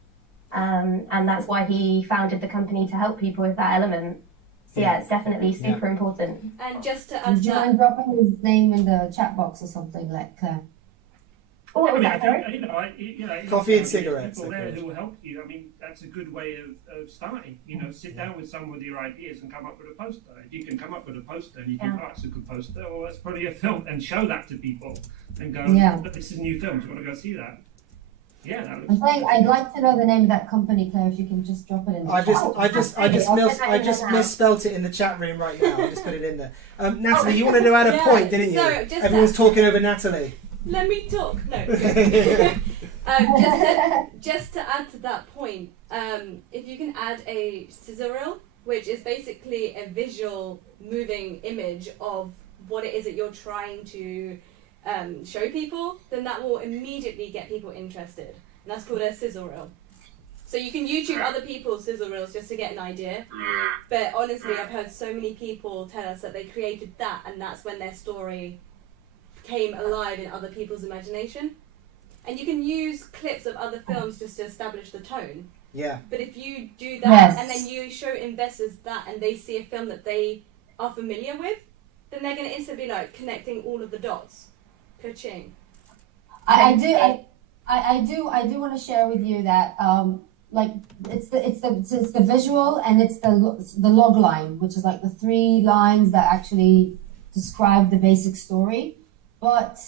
And that's why he founded the company to help people with that element. So yeah, it's definitely super important. And just to Would you mind dropping his name in the chat box or something, like what was that, sorry? Coffee and cigarettes. People there who will help you. I mean, that's a good way of starting. Sit down with someone with your ideas and come up with a poster. If you can come up with a poster and you think, oh, it's a good poster, well, that's probably a film, and show that to people and go, but this is a new film. Do you want to go see that? Yeah, that looks I'd like to know the name of that company, Claire, if you can just drop it in the chat. I just misspelt it in the chat room right now. I just put it in there. Natalie, you wanted to add a point, didn't you? Everyone's talking over Natalie. Let me talk. No. Just to add to that point, if you can add a scissor reel, which is basically a visual moving image of what it is that you're trying to show people, then that will immediately get people interested. And that's called a scissor reel. So you can YouTube other people's scissor reels just to get an idea. But honestly, I've heard so many people tell us that they created that, and that's when their story came alive in other people's imagination. And you can use clips of other films just to establish the tone. Yeah. But if you do that and then you show investors that and they see a film that they are familiar with, then they're going to instantly be like connecting all of the dots. Ka-ching. I do want to share with you that it's the visual and it's the log line, which is like the 3 lines that actually describe the basic story. But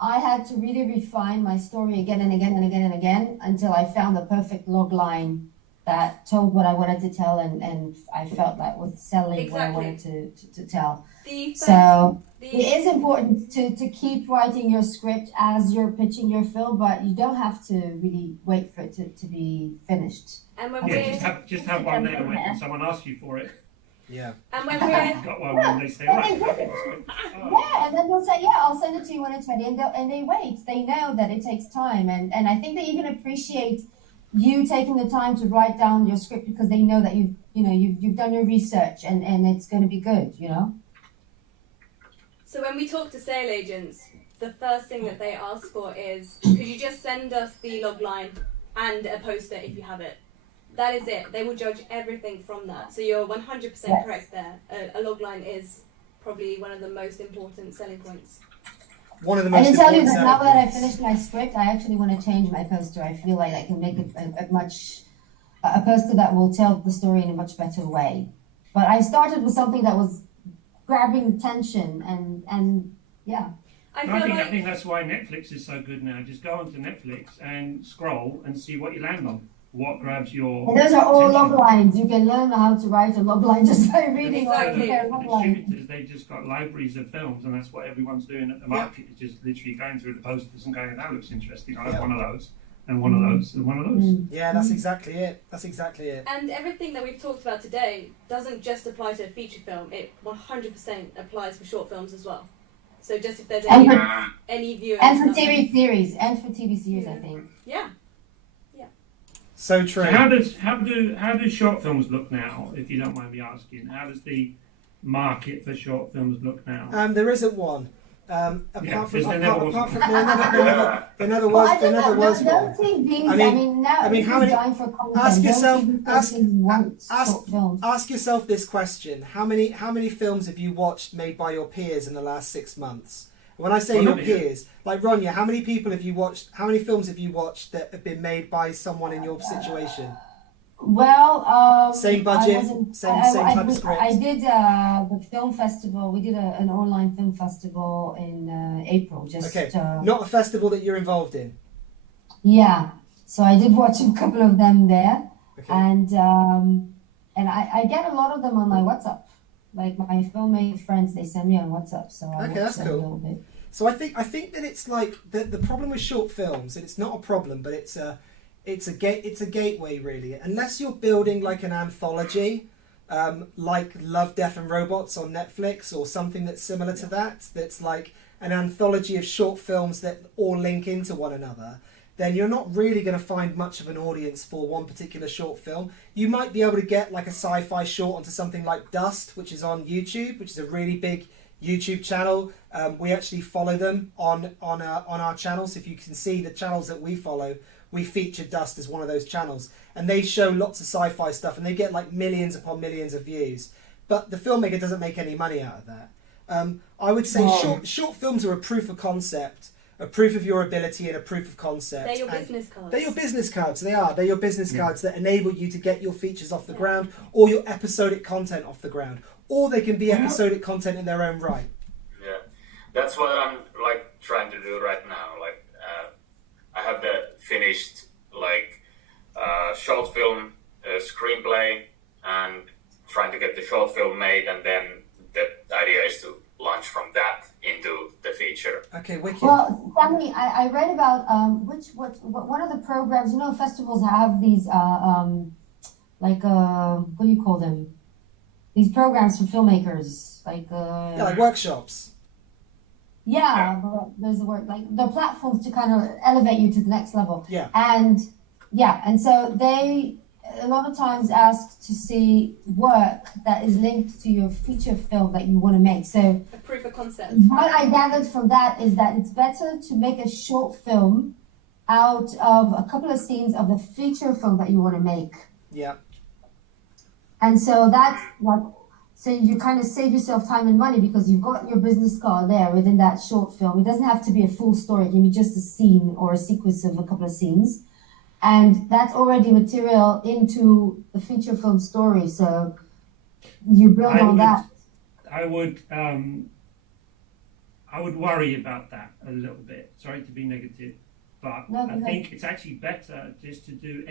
I had to really refine my story again and again and again and again until I found the perfect log line that told what I wanted to tell, and I felt that was selling what I wanted to tell. So it is important to keep writing your script as you're pitching your film, but you don't have to really wait for it to be finished. And when just have one there when someone asks you for it. Yeah. And when we're got one when they say, right. And then they'll say, I'll send it to you when it's ready, and they wait. They know that it takes time, and I think they even appreciate you taking the time to write down your script because they know that you've done your research and it's going to be good, So when we talk to sale agents, the first thing that they ask for is, could you just send us the log line and a poster if you have it? That is it. They will judge everything from that. So you're 100% correct there. A log line is probably one of the most important selling points. One of the most I can tell you important that now that I points. finished my script, I actually want to change my poster. I feel like I can make it a poster that will tell the story in a much better way. But I started with something that was grabbing attention and yeah. I think that's why Netflix is so good now. Just go onto Netflix and scroll and see what you land on. What grabs your and those are all attention. log lines. You can learn how to write a log line just by reading all the log lines. Distributors, they just got libraries of films, and that's what everyone's doing at the market. It's just literally going through the posters and going, that looks interesting. I have one of those, and one of those, and one of those. Yeah, that's exactly it. And everything that we've talked about today doesn't just apply to a feature film. It 100% applies for short films as well. So just if there's any viewers. And for TV series, I think. Yeah. So true. So how do short films look now? If you don't mind me asking, how does the market for short films look now? There isn't one. There never was one. Ask yourself this question: How many films have you watched made by your peers in the last 6 months? When I say your peers, like Ronya, how many films have you watched that have been made by someone in your situation? Well, same budget, same type of script. I did the film festival. We did an online film festival in April. Not a festival that you're involved in. Yeah, so I did watch a couple of them there, and I get a lot of them on my WhatsApp. Like my filmmaker friends, they send me on WhatsApp, so I watch them a little bit. So I think that it's like the problem with short films, and it's not a problem, but it's it's a gateway really. Unless you're building like an anthology, like Love, Death and Robots on Netflix, or something that's similar to that, that's like an anthology of short films that all link into one another, then you're not really going to find much of an audience for one particular short film. You might be able to get like a sci-fi short onto something like Dust, which is on YouTube, which is a really big YouTube channel. We actually follow them on our channels. If you can see the channels that we follow, we feature Dust as one of those channels, and they show lots of sci-fi stuff, and they get like millions upon millions of views. But the filmmaker doesn't make any money out of that. I would say short films are a proof of concept, a proof of your ability, and a proof of concept. They're your business cards. They're your business cards. They are. They're your business cards that enable you to get your features off the ground, or your episodic content off the ground, or they can be episodic content in their own right. Yeah, that's what I'm like trying to do right now. Like, I have the finished like short film screenplay, and trying to get the short film made, and then the idea is to launch from that into the feature. Okay, wicked. Well, Sammy, I read about one of the programs. You know, festivals have these what do you call them? These programs for filmmakers, like workshops. Yeah, there's the word, like the platforms to kind of elevate you to the next level. Yeah. And so they a lot of times ask to see work that is linked to your feature film that you want to make. So A proof of concept. what I gathered from that is that it's better to make a short film out of a couple of scenes of the feature film that you want to make. Yeah. And so that's like, so you kind of save yourself time and money because you've got your business card there within that short film. It doesn't have to be a full story. It can be just a scene or a sequence of a couple of scenes. And that's already material into the feature film story. So you build on that. I would worry about that a little bit. Sorry to be negative, but I think it's actually better just to do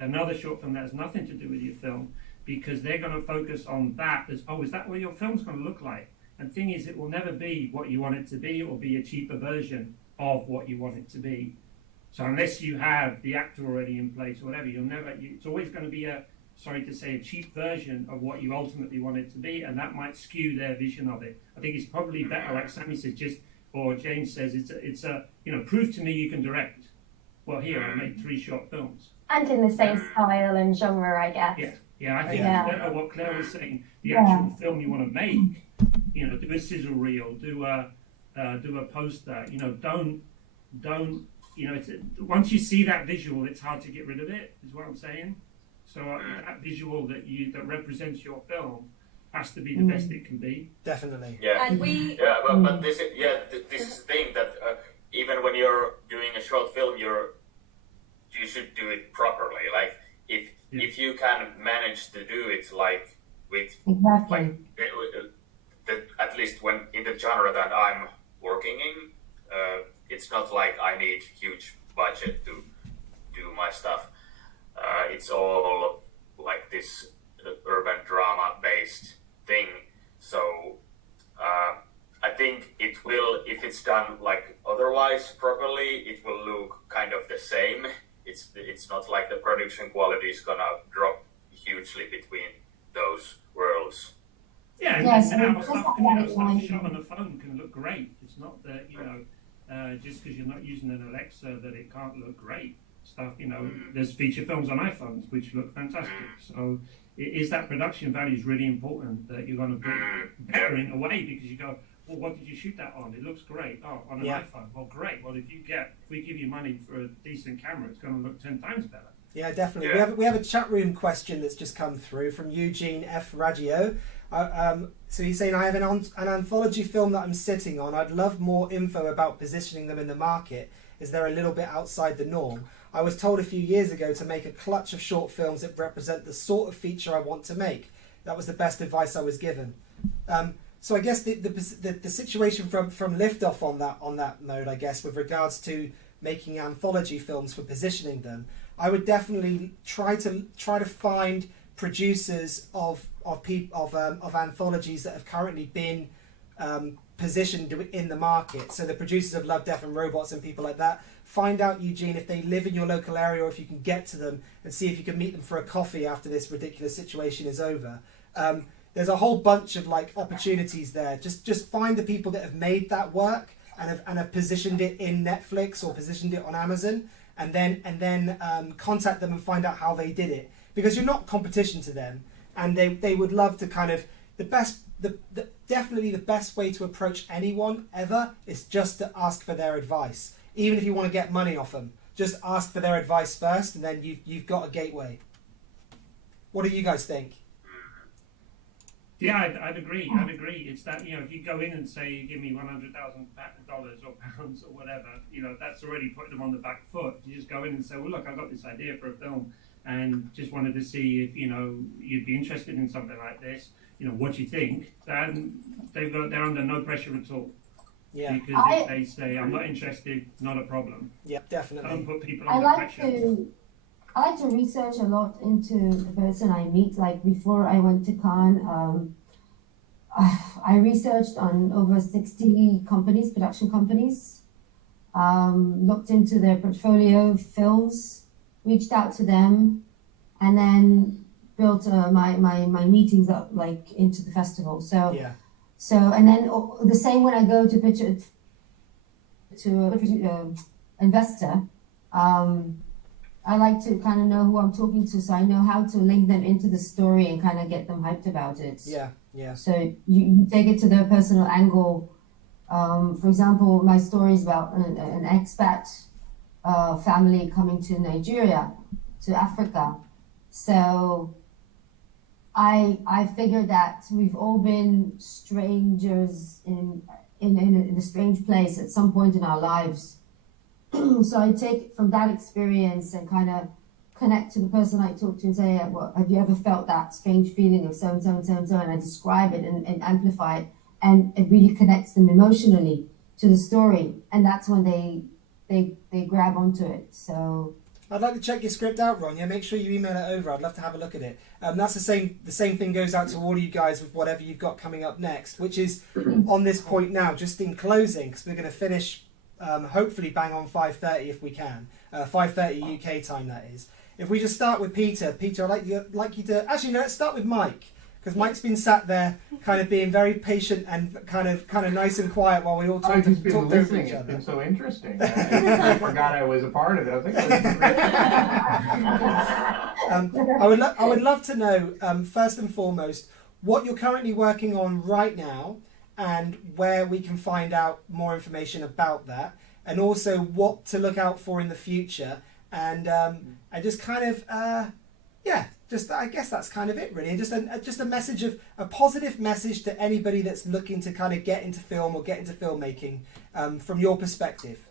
another short film that has nothing to do with your film, because they're going to focus on that as, is that what your film's going to look like? And the thing is, it will never be what you want it to be. It will be a cheaper version of what you want it to be. So unless you have the actor already in place or whatever, it's always going to be a cheap version of what you ultimately want it to be, and that might skew their vision of it. I think it's probably better, like Sammy says, or James says, it's a prove to me you can direct. Well, here, I made 3 short films. And in the same style and genre, I guess. Yeah, I think it's better what Claire was saying. The actual film you want to make, do a sizzle reel, do a poster. Don't. Once you see that visual, it's hard to get rid of it. Is what I'm saying. So that visual that represents your film has to be the best it can be. Definitely. Yeah. And we. Yeah, but this is the thing that even when you're doing a short film, you should do it properly. Like if you can manage to do it like with Exactly. at least when in the genre that I'm working in, it's not like I need huge budget to do my stuff. It's all like this urban drama based thing. So I think it will, if it's done like otherwise properly, it will look kind of the same. It's not like the production quality is gonna drop hugely between those worlds. Yeah, and Yeah, now so stuff shot on the phone can look great. It's not that just because you're not using an Alexa that it can't look great. Stuff, there's feature films on iPhones which look fantastic. So it is that production value is really important, that you're going to be better in a way, because you go, well, what did you shoot that on? It looks great. Oh, on an iPhone. Well, great. Well, if we give you money for a decent camera, it's going to look 10 times better. Yeah, definitely. Yeah. We have a chat room question that's just come through from Eugene F. Raggio. So he's saying, I have an anthology film that I'm sitting on. I'd love more info about positioning them in the market. Is there a little bit outside the norm? I was told a few years ago to make a clutch of short films that represent the sort of feature I want to make. That was the best advice I was given. So I guess the situation from Liftoff on that mode, I guess, with regards to making anthology films for positioning them, I would definitely try to find producers of anthologies that have currently been positioned in the market. So the producers of Love, Death and Robots and people like that. find out, Eugene, if they live in your local area or if you can get to them and see if you can meet them for a coffee after this ridiculous situation is over. There's a whole bunch of like opportunities there. Just find the people that have made that work and have positioned it in Netflix or positioned it on Amazon, and then contact them and find out how they did it, because you're not competition to them, and they would love to kind of definitely the best way to approach anyone ever is just to ask for their advice. Even if you want to get money off them, just ask for their advice first, and then you've got a gateway. What do you guys think? Yeah, I'd agree. It's that, if you go in and say, you give me $100,000 or pounds or whatever, that's already putting them on the back foot. You just go in and say, well, look, I've got this idea for a film and just wanted to see if, you'd be interested in something like this. What do you think? Then they're under no pressure at all. Yeah. Because if they say, I'm not interested, not a problem. Yep, definitely. Don't put people under pressure. I like to research a lot into the person I meet. Like before I went to Cannes, I researched on over 60 companies, production companies, looked into their portfolio of films, reached out to them, and then built my meetings up like into the festival. So and then the same when I go to pitch it to an investor. I like to kind of know who I'm talking to, so I know how to link them into the story and kind of get them hyped about it. Yeah. So you take it to their personal angle. For example, my story is about an expat family coming to Nigeria, to Africa. So I figured that we've all been strangers in a strange place at some point in our lives. So I take from that experience and kind of connect to the person I talk to and say, well, have you ever felt that strange feeling of so and so and so and so? And I describe it and amplify it, and it really connects them emotionally to the story. And that's when they grab onto it. So I'd like to check your script out, Ron. Yeah, make sure you email it over. I'd love to have a look at it. That's the same thing goes out to all you guys with whatever you've got coming up next, which is on this point now, just in closing, because we're going to finish hopefully bang on 5:30 if we can. 5:30 UK time, that is. If we just start with Peter. Peter, I'd like you to... Actually, no, let's start with Mike, because Mike's been sat there kind of being very patient and kind of nice and quiet while we all talk over each other. It's been so interesting. I forgot I was a part of it. I was like, I would love to know, first and foremost, what you're currently working on right now and where we can find out more information about that, and also what to look out for in the future, and just kind of I guess that's kind of it really, and just a message of a positive message to anybody that's looking to kind of get into film or get into filmmaking from your perspective.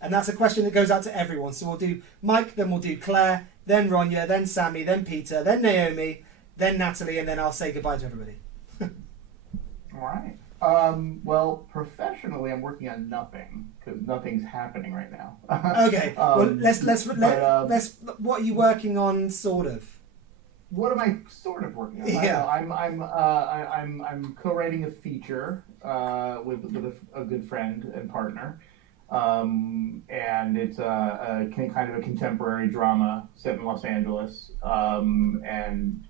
And that's a question that goes out to everyone. So we'll do Mike, then we'll do Claire, then Ronya, then Sammy, then Peter, then Naomi, then Natalie, and then I'll say goodbye to everybody. All right. Well, professionally, I'm working on nothing because nothing's happening right now. Okay. Well, let's. What are you working on, sort of? What am I sort of working on? Yeah. I'm co-writing a feature with a good friend and partner, and it's a kind of a contemporary drama set in Los Angeles, and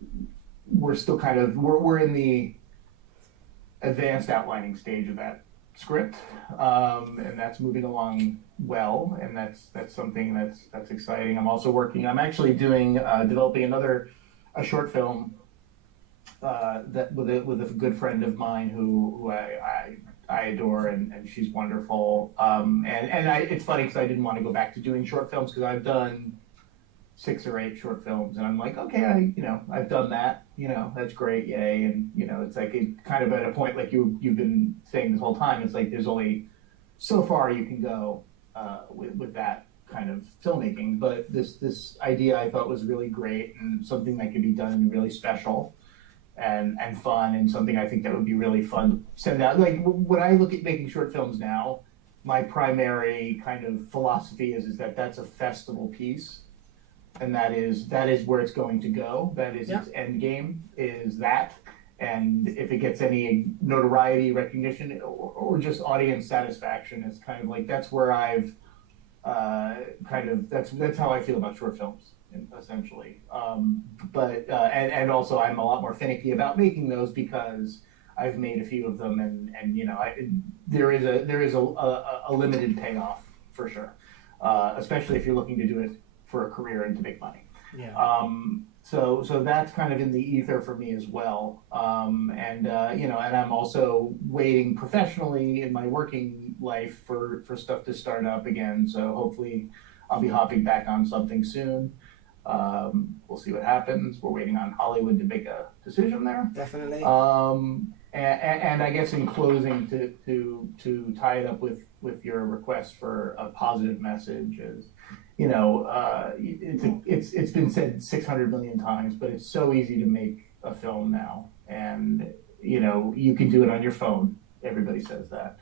we're still kind of we're in the advanced outlining stage of that script, and that's moving along well, and that's something that's exciting. I'm actually developing a short film that with a good friend of mine who I adore, and she's wonderful. It's funny because I didn't want to go back to doing short films because I've done 6 or 8 short films, and I'm like, okay, I've done that, that's great, yay. And it's like kind of at a point like you've been saying this whole time, it's like there's only so far you can go with that kind of filmmaking. But this idea I thought was really great and something that could be done really special and fun, and something I think that would be really fun to send out. Like when I look at making short films now, my primary kind of philosophy is that that's a festival piece. And that is where it's going to go. That is its end game, is that. And if it gets any notoriety, recognition, or just audience satisfaction, it's kind of like that's where I've kind of that's how I feel about short films, essentially. And also I'm a lot more finicky about making those because I've made a few of them, and you know, there is a limited payoff for sure, especially if you're looking to do it for a career and to make money. Yeah. So that's kind of in the ether for me as well. You know, and I'm also waiting professionally in my working life for stuff to start up again. So hopefully I'll be hopping back on something soon. We'll see what happens. We're waiting on Hollywood to make a decision there. Definitely. And I guess in closing, to tie it up with your request for a positive message is, you know, it's been said 600 million times, but it's so easy to make a film now, and you know, you can do it on your phone. Everybody says that,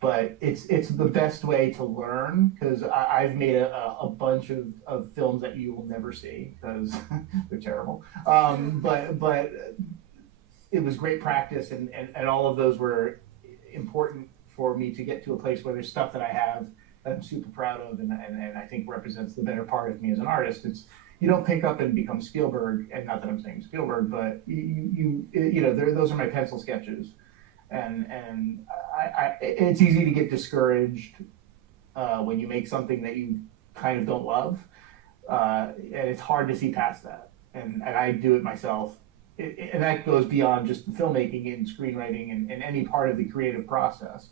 but it's the best way to learn, because I've made a bunch of films that you will never see because they're terrible. But it was great practice, and all of those were important for me to get to a place where there's stuff that I have that I'm super proud of, and I think represents the better part of me as an artist. It's, you don't pick up and become Spielberg, and not that I'm saying Spielberg, but you know, those are my pencil sketches, and it's easy to get discouraged when you make something that you kind of don't love, and it's hard to see past that, and I do it myself. And that goes beyond just the filmmaking and screenwriting and any part of the creative process.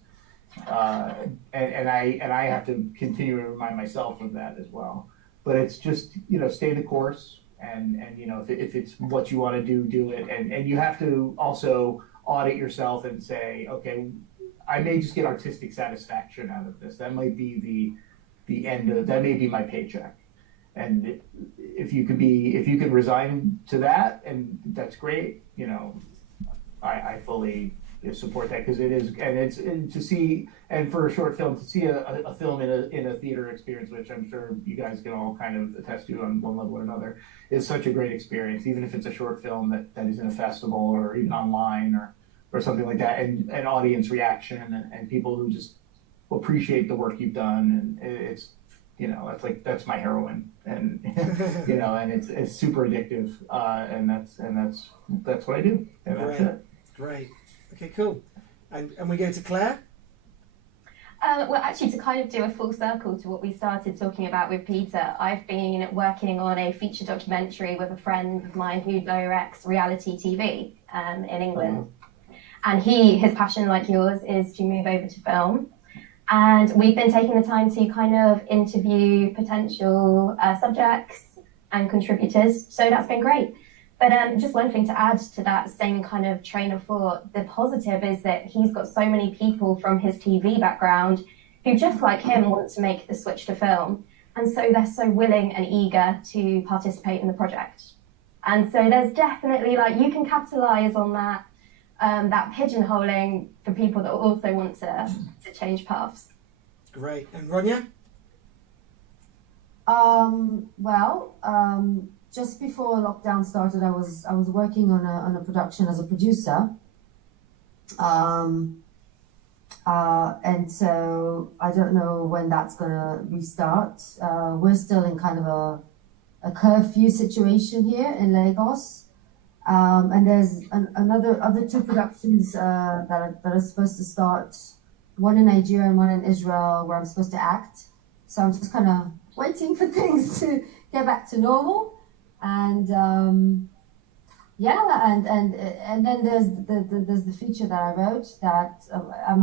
And I have to continue to remind myself of that as well. But it's just, you know, stay the course, and you know, if it's what you want to do it. And you have to also audit yourself and say, okay, I may just get artistic satisfaction out of this. That might be the end of, that may be my paycheck. And if you can resign to that, and that's great, you know, I fully support that, because it is, and to see, and for a short film, to see a film in a theater experience, which I'm sure you guys can all kind of attest to on one level or another, is such a great experience, even if it's a short film that is in a festival or even online or something like that, and audience reaction and people who just appreciate the work you've done, and it's, you know, that's my heroin, and you know, and it's super addictive, and that's what I do, and that's it. Great. Okay, cool. And we go to Claire. Well, actually, to kind of do a full circle to what we started talking about with Peter, I've been working on a feature documentary with a friend of mine who directs reality TV in England, and his passion, like yours, is to move over to film. And we've been taking the time to kind of interview potential subjects and contributors. So that's been great. But just one thing to add to that same kind of train of thought, the positive is that he's got so many people from his TV background who, just like him, want to make the switch to film. And so they're so willing and eager to participate in the project. And so there's definitely, like, you can capitalize on that pigeonholing for people that also want to change paths. Great. And Ronya? Just before lockdown started, I was working on a production as a producer, and so I don't know when that's gonna restart. We're still in kind of a curfew situation here in Lagos. And there's other two productions that are supposed to start, one in Nigeria and one in Israel, where I'm supposed to act. So I'm just kind of waiting for things to get back to normal. And and then there's the feature that I wrote that I'm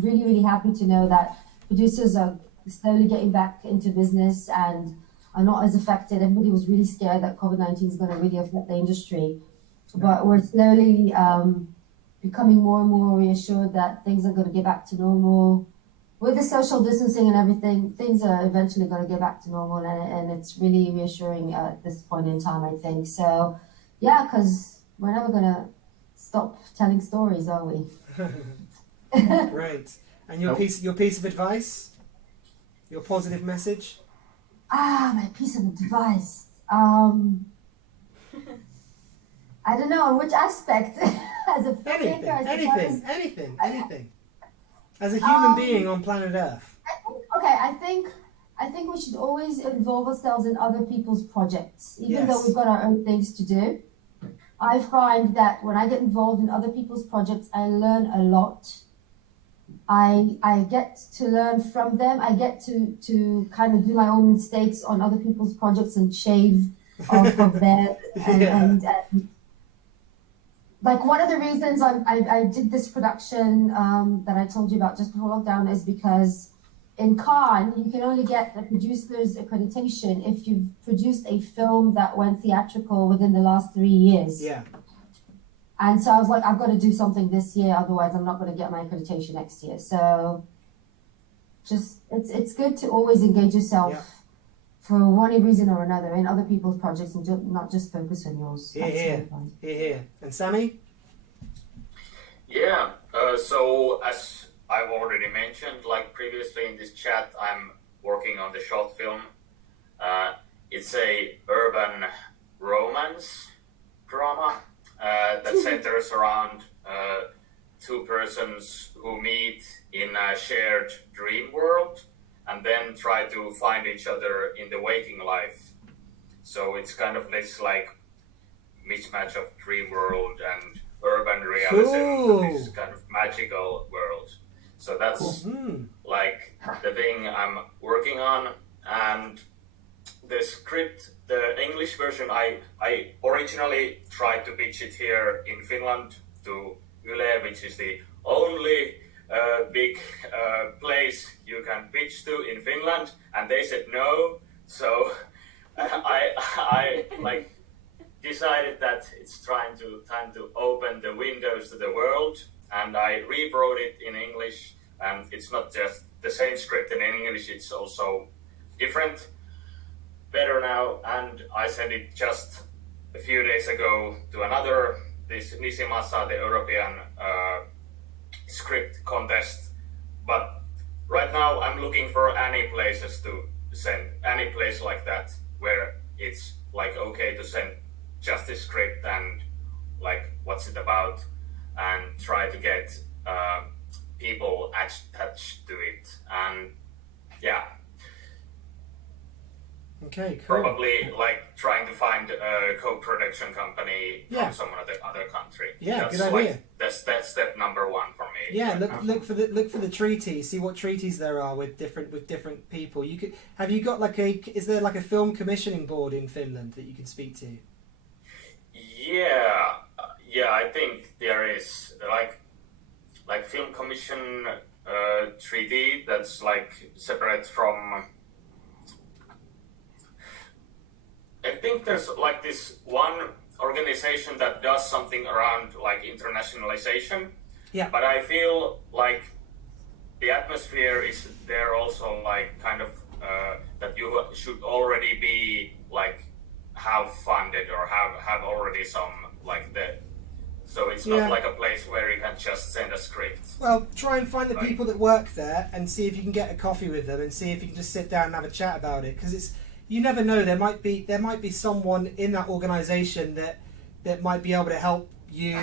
really, really happy to know that producers are slowly getting back into business and are not as affected. Everybody was really scared that COVID-19 is going to really affect the industry, but we're slowly becoming more and more reassured that things are going to get back to normal. With the social distancing and everything, things are eventually going to get back to normal, and it's really reassuring at this point in time, I think. So, yeah, because we're never going to stop telling stories, are we? Great. And your piece of advice? Your positive message? My piece of advice. I don't know, on which aspect? As a filmmaker, anything. As a human being on planet Earth. I think I think we should always involve ourselves in other people's projects, even though Yes. we've got our own things to do. I find that when I get involved in other people's projects, I learn a lot. I get to learn from them. I get to kind of do my own mistakes on other people's projects and shave off of theirs. And like one of the reasons I did this production that I told you about just before lockdown is because in Cannes, you can only get a producer's accreditation if you've produced a film that went theatrical within the last 3 years. Yeah. And so I was like, I've got to do something this year, otherwise I'm not going to get my accreditation next year. So just it's good to always engage yourself for one reason or another in other people's projects and not just focus on yours. Here. And Sammy? Yeah, so as I've already mentioned, like previously in this chat, I'm working on the short film. It's a urban romance drama that centers around two persons who meet in a shared dream world and then try to find each other in the waking life. So it's kind of this like mismatch of dream world and urban realism, this kind of magical world. So that's like the thing I'm working on. And the script, the English version, I originally tried to pitch it here in Finland to Yle, which is the only big place you can pitch to in Finland, and they said no. So I like decided that it's time to open the windows to the world, and I rewrote it in English. And it's not just the same script in English; it's also different, better now. And I sent it just a few days ago to this Nisimasa, the European script contest. But right now I'm looking for any places to send, any place like that where it's like okay to send just the script and like what's it about, and try to get people attached to it. And yeah. Okay, cool. Probably like trying to find a co-production company from some other country. Yeah, that's good idea. Like, that's step number one for me. Yeah, look for the treaties. See what treaties there are with different people. Is there like a film commissioning board in Finland that you can speak to? Yeah, I think there is like film commission treaty that's like separate from. I think there's like this one organization that does something around like internationalization. Yeah. But I feel like the atmosphere is there also like kind of that you should already be like have funded or have already some like the. So it's not like a place where you can just send a script. Well, try and find the people that work there and see if you can get a coffee with them and see if you can just sit down and have a chat about it, because you never know. There might be someone in that organisation that might be able to help you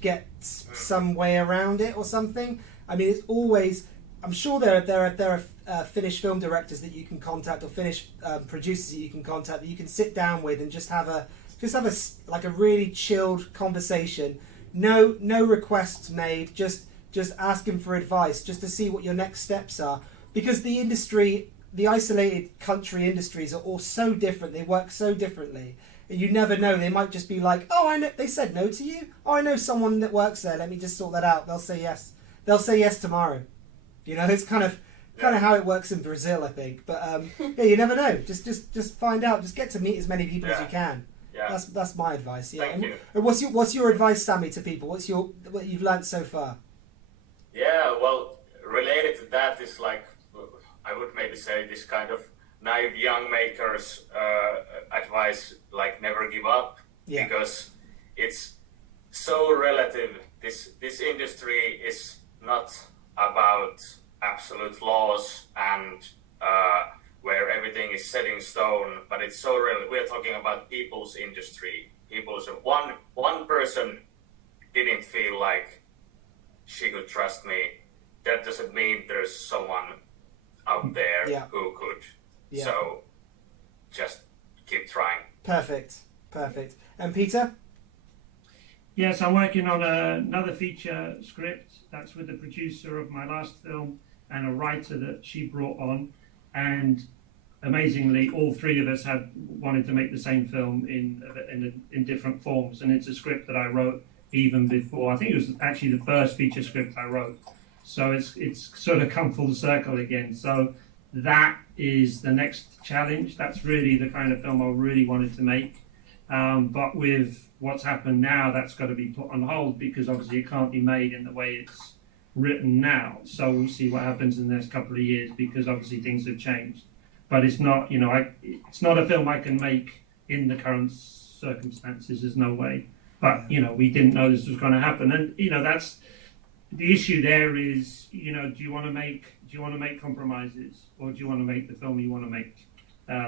get some way around it or something. I mean, it's always. I'm sure there are Finnish film directors that you can contact or Finnish producers that you can contact that you can sit down with and just have a really chilled conversation. No requests made. Just asking for advice, just to see what your next steps are, because the industry. The isolated country industries are all so different. They work so differently. You never know. They might just be like, "Oh, I know they said no to you. Oh, I know someone that works there. Let me just sort that out." They'll say yes. They'll say yes tomorrow. You know, it's kind of how it works in Brazil, I think. But you never know. Just find out. Just get to meet as many people as you can. Yeah. That's my advice. Yeah. Thank you. And what's your advice, Sammy, to people? What you've learned so far? Yeah. Well, related to that is like. I would maybe say this kind of naive young makers advice, like never give up, because it's so relative. This industry is not about absolute laws and where everything is set in stone, but it's so real. We're talking about people's industry. One person didn't feel like she could trust me. That doesn't mean there's someone out there who could. Yeah. So just keep trying. Perfect. And Peter? Yes, I'm working on another feature script. That's with the producer of my last film and a writer that she brought on. And amazingly, all three of us had wanted to make the same film in different forms. And it's a script that I wrote even before. I think it was actually the first feature script I wrote. So it's sort of come full circle again. So that is the next challenge. That's really the kind of film I really wanted to make. But with what's happened now, that's got to be put on hold because obviously it can't be made in the way it's written now. So we'll see what happens in the next couple of years because obviously things have changed. But it's not, it's not a film I can make in the current circumstances. There's no way. But we didn't know this was going to happen, and that's the issue. There is, do you want to make compromises, or do you want to make the film you want to make?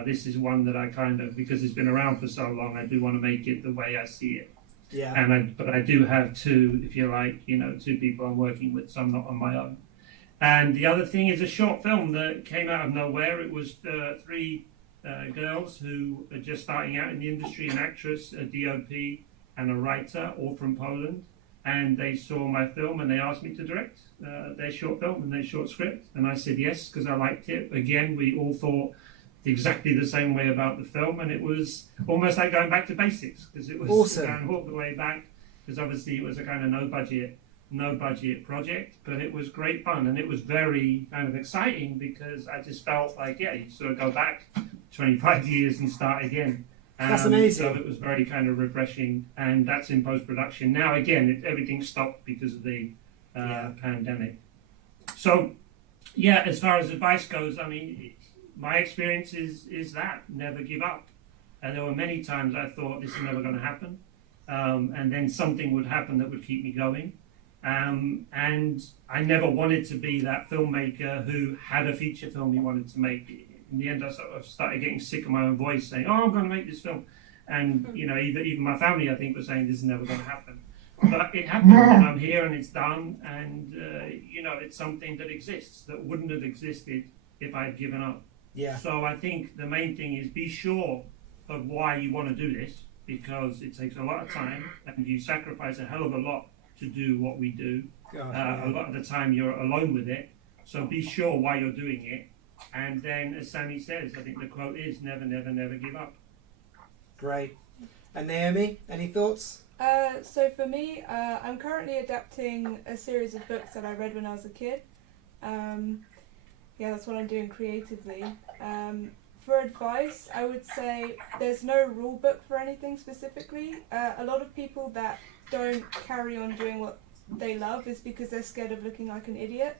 This is one that I kind of, because it's been around for so long, I do want to make it the way I see it. Yeah. But I do have two, if you like, two people I'm working with, so I'm not on my own. And the other thing is a short film that came out of nowhere. It was three girls who are just starting out in the industry, an actress, a DOP, and a writer, all from Poland. And they saw my film and they asked me to direct their short film and their short script. And I said yes, because I liked it. Again, we all thought exactly the same way about the film. And it was almost like going back to basics, because it was awesome. Going all the way back, because obviously it was a kind of no budget project, but it was great fun. And it was very kind of exciting because I just felt like, you sort of go back 25 years and start again. That's amazing. So it was very kind of refreshing, and that's in post-production. Now, again, everything stopped because of the pandemic. So, as far as advice goes, I mean, my experience is that, never give up. And there were many times I thought this is never going to happen, and then something would happen that would keep me going. And I never wanted to be that filmmaker who had a feature film he wanted to make. In the end, I sort of started getting sick of my own voice saying, I'm going to make this film. And, even my family, I think, was saying this is never going to happen. But it happened, and I'm here, and it's done. And, it's something that exists that wouldn't have existed if I had given up. Yeah. So I think the main thing is be sure of why you want to do this, because it takes a lot of time, and you sacrifice a hell of a lot to do what we do. A lot of the time you're alone with it. So be sure why you're doing it. And then, as Sammy says, I think the quote is never, never, never give up. Great. And Naomi, any thoughts? So for me, I'm currently adapting a series of books that I read when I was a kid. That's what I'm doing creatively. For advice, I would say there's no rule book for anything specifically. A lot of people that don't carry on doing what they love is because they're scared of looking like an idiot.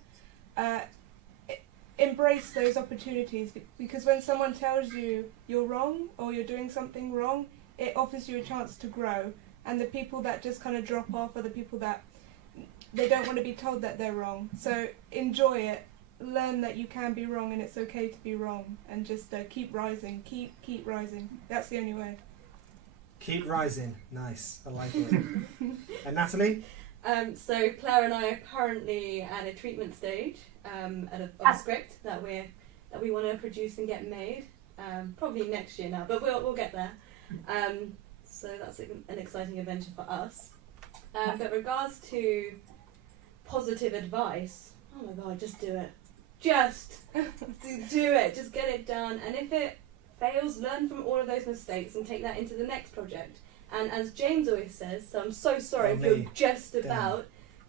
Embrace those opportunities, because when someone tells you you're wrong or you're doing something wrong, it offers you a chance to grow. And the people that just kind of drop off are the people that they don't want to be told that they're wrong. So enjoy it, learn that you can be wrong and it's okay to be wrong, and just keep rising, keep rising. That's the only way. Keep rising. Nice. I like it. And Natalie? So Claire and I are currently at a treatment stage of a script that we want to produce and get made. Probably next year now, but we'll get there. So that's an exciting adventure for us. But regards to positive advice, oh my god, just do it. Just do it. Just get it done. And if it fails, learn from all of those mistakes and take that into the next project. And as James always says, so I'm so sorry if you're just about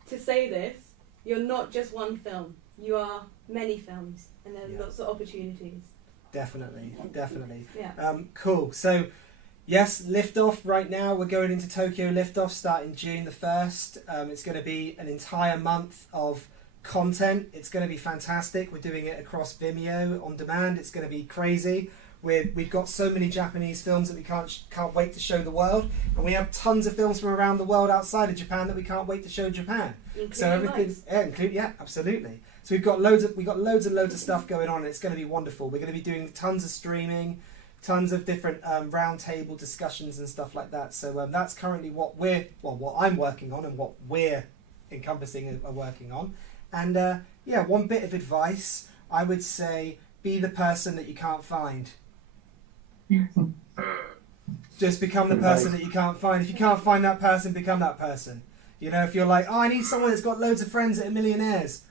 to say this, you're not just one film. You are many films, and there are lots of opportunities. Definitely. Yeah. Cool. So, yes, Liftoff right now. We're going into Tokyo Liftoff starting June the 1st. It's going to be an entire month of content. It's going to be fantastic. We're doing it across Vimeo on demand. It's going to be crazy. We've got so many Japanese films that we can't wait to show the world, and we have tons of films from around the world outside of Japan that we can't wait to show Japan. Absolutely. So we've got loads and loads of stuff going on, and it's going to be wonderful. We're going to be doing tons of streaming, tons of different roundtable discussions and stuff like that. So that's currently what I'm working on and what we're encompassing and are working on. And one bit of advice I would say: be the person that you can't find. Just become the person that you can't find. If you can't find that person, become that person. You know, if you're like, oh, I need someone that's got loads of friends that are millionaires,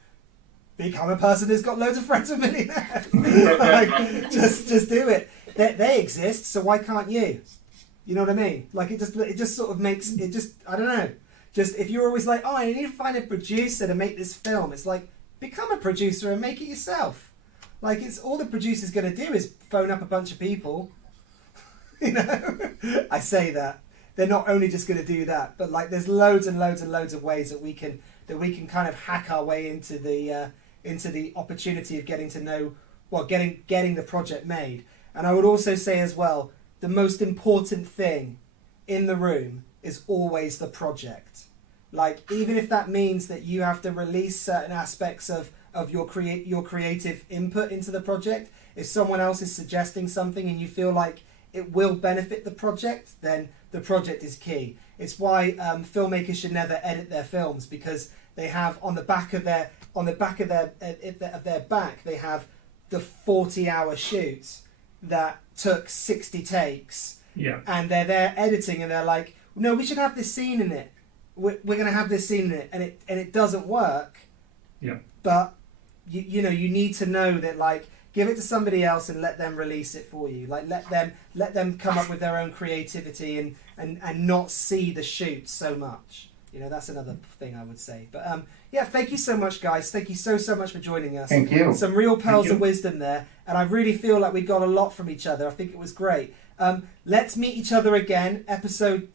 become a person that's got loads of friends with millionaires. Like, just do it. They exist, so why can't you? You know what I mean? Like, it just sort of makes it just, I don't know. Just if you're always like, oh, I need to find a producer to make this film, it's like, become a producer and make it yourself. Like, it's all the producer's going to do is phone up a bunch of people. You know, I say that they're not only just going to do that, but like there's loads and loads and loads of ways that we can kind of hack our way into the opportunity of getting to know, well, getting the project made. And I would also say as well, the most important thing in the room is always the project. Like, even if that means that you have to release certain aspects of your creative input into the project, if someone else is suggesting something and you feel like it will benefit the project, then the project is key. It's why filmmakers should never edit their films, because they have on the back of their back they have the 40-hour shoots that took 60 takes. Yeah. And they're there editing, and they're like, no, we should have this scene in it. We're going to have this scene in it, and it doesn't work. Yeah. But you know, you need to know that, like, give it to somebody else and let them release it for you. Like, let them come up with their own creativity and not see the shoot so much. You know, that's another thing I would say. But yeah, thank you so much, guys. Thank you so much for joining us. Thank you. Some real pearls of wisdom there, and I really feel like we got a lot from each other. I think it was great. Let's meet each other again. Episode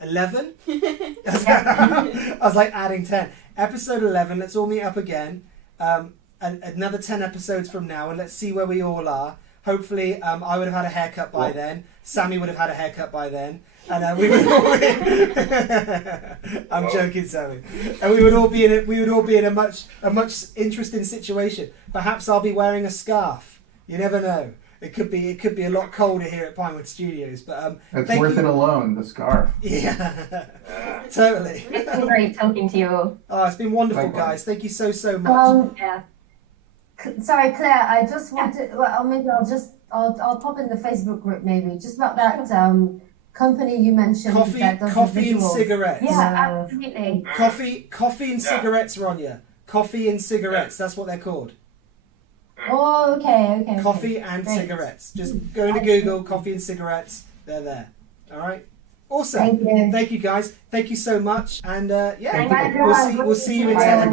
11. I was like adding 10. Episode 11. Let's all meet up again. And another 10 episodes from now, and let's see where we all are. Hopefully, I would have had a haircut by then. Sammy would have had a haircut by then, and we would all be. I'm joking, Sammy. And we would all be in a much interesting situation. Perhaps I'll be wearing a scarf. You never know. It could be a lot colder here at Pinewood Studios, but it's worth it alone. The scarf. Yeah, totally. It's been great talking to you all. Oh, it's been wonderful, guys. Thank you so much. Yeah. Sorry, Claire. I just wanted. Well, maybe I'll pop in the Facebook group maybe just about that company you mentioned. Coffee that does and visuals. cigarettes. Yeah, absolutely. Coffee and cigarettes, Ronya. Coffee and cigarettes. That's what they're called. Oh, okay. Coffee and Great. cigarettes. Just go into Google, coffee and cigarettes. They're there. All right. Awesome. Thank you. Thank you, guys. Thank you so much. And yeah, Thank you. we'll see you in 10.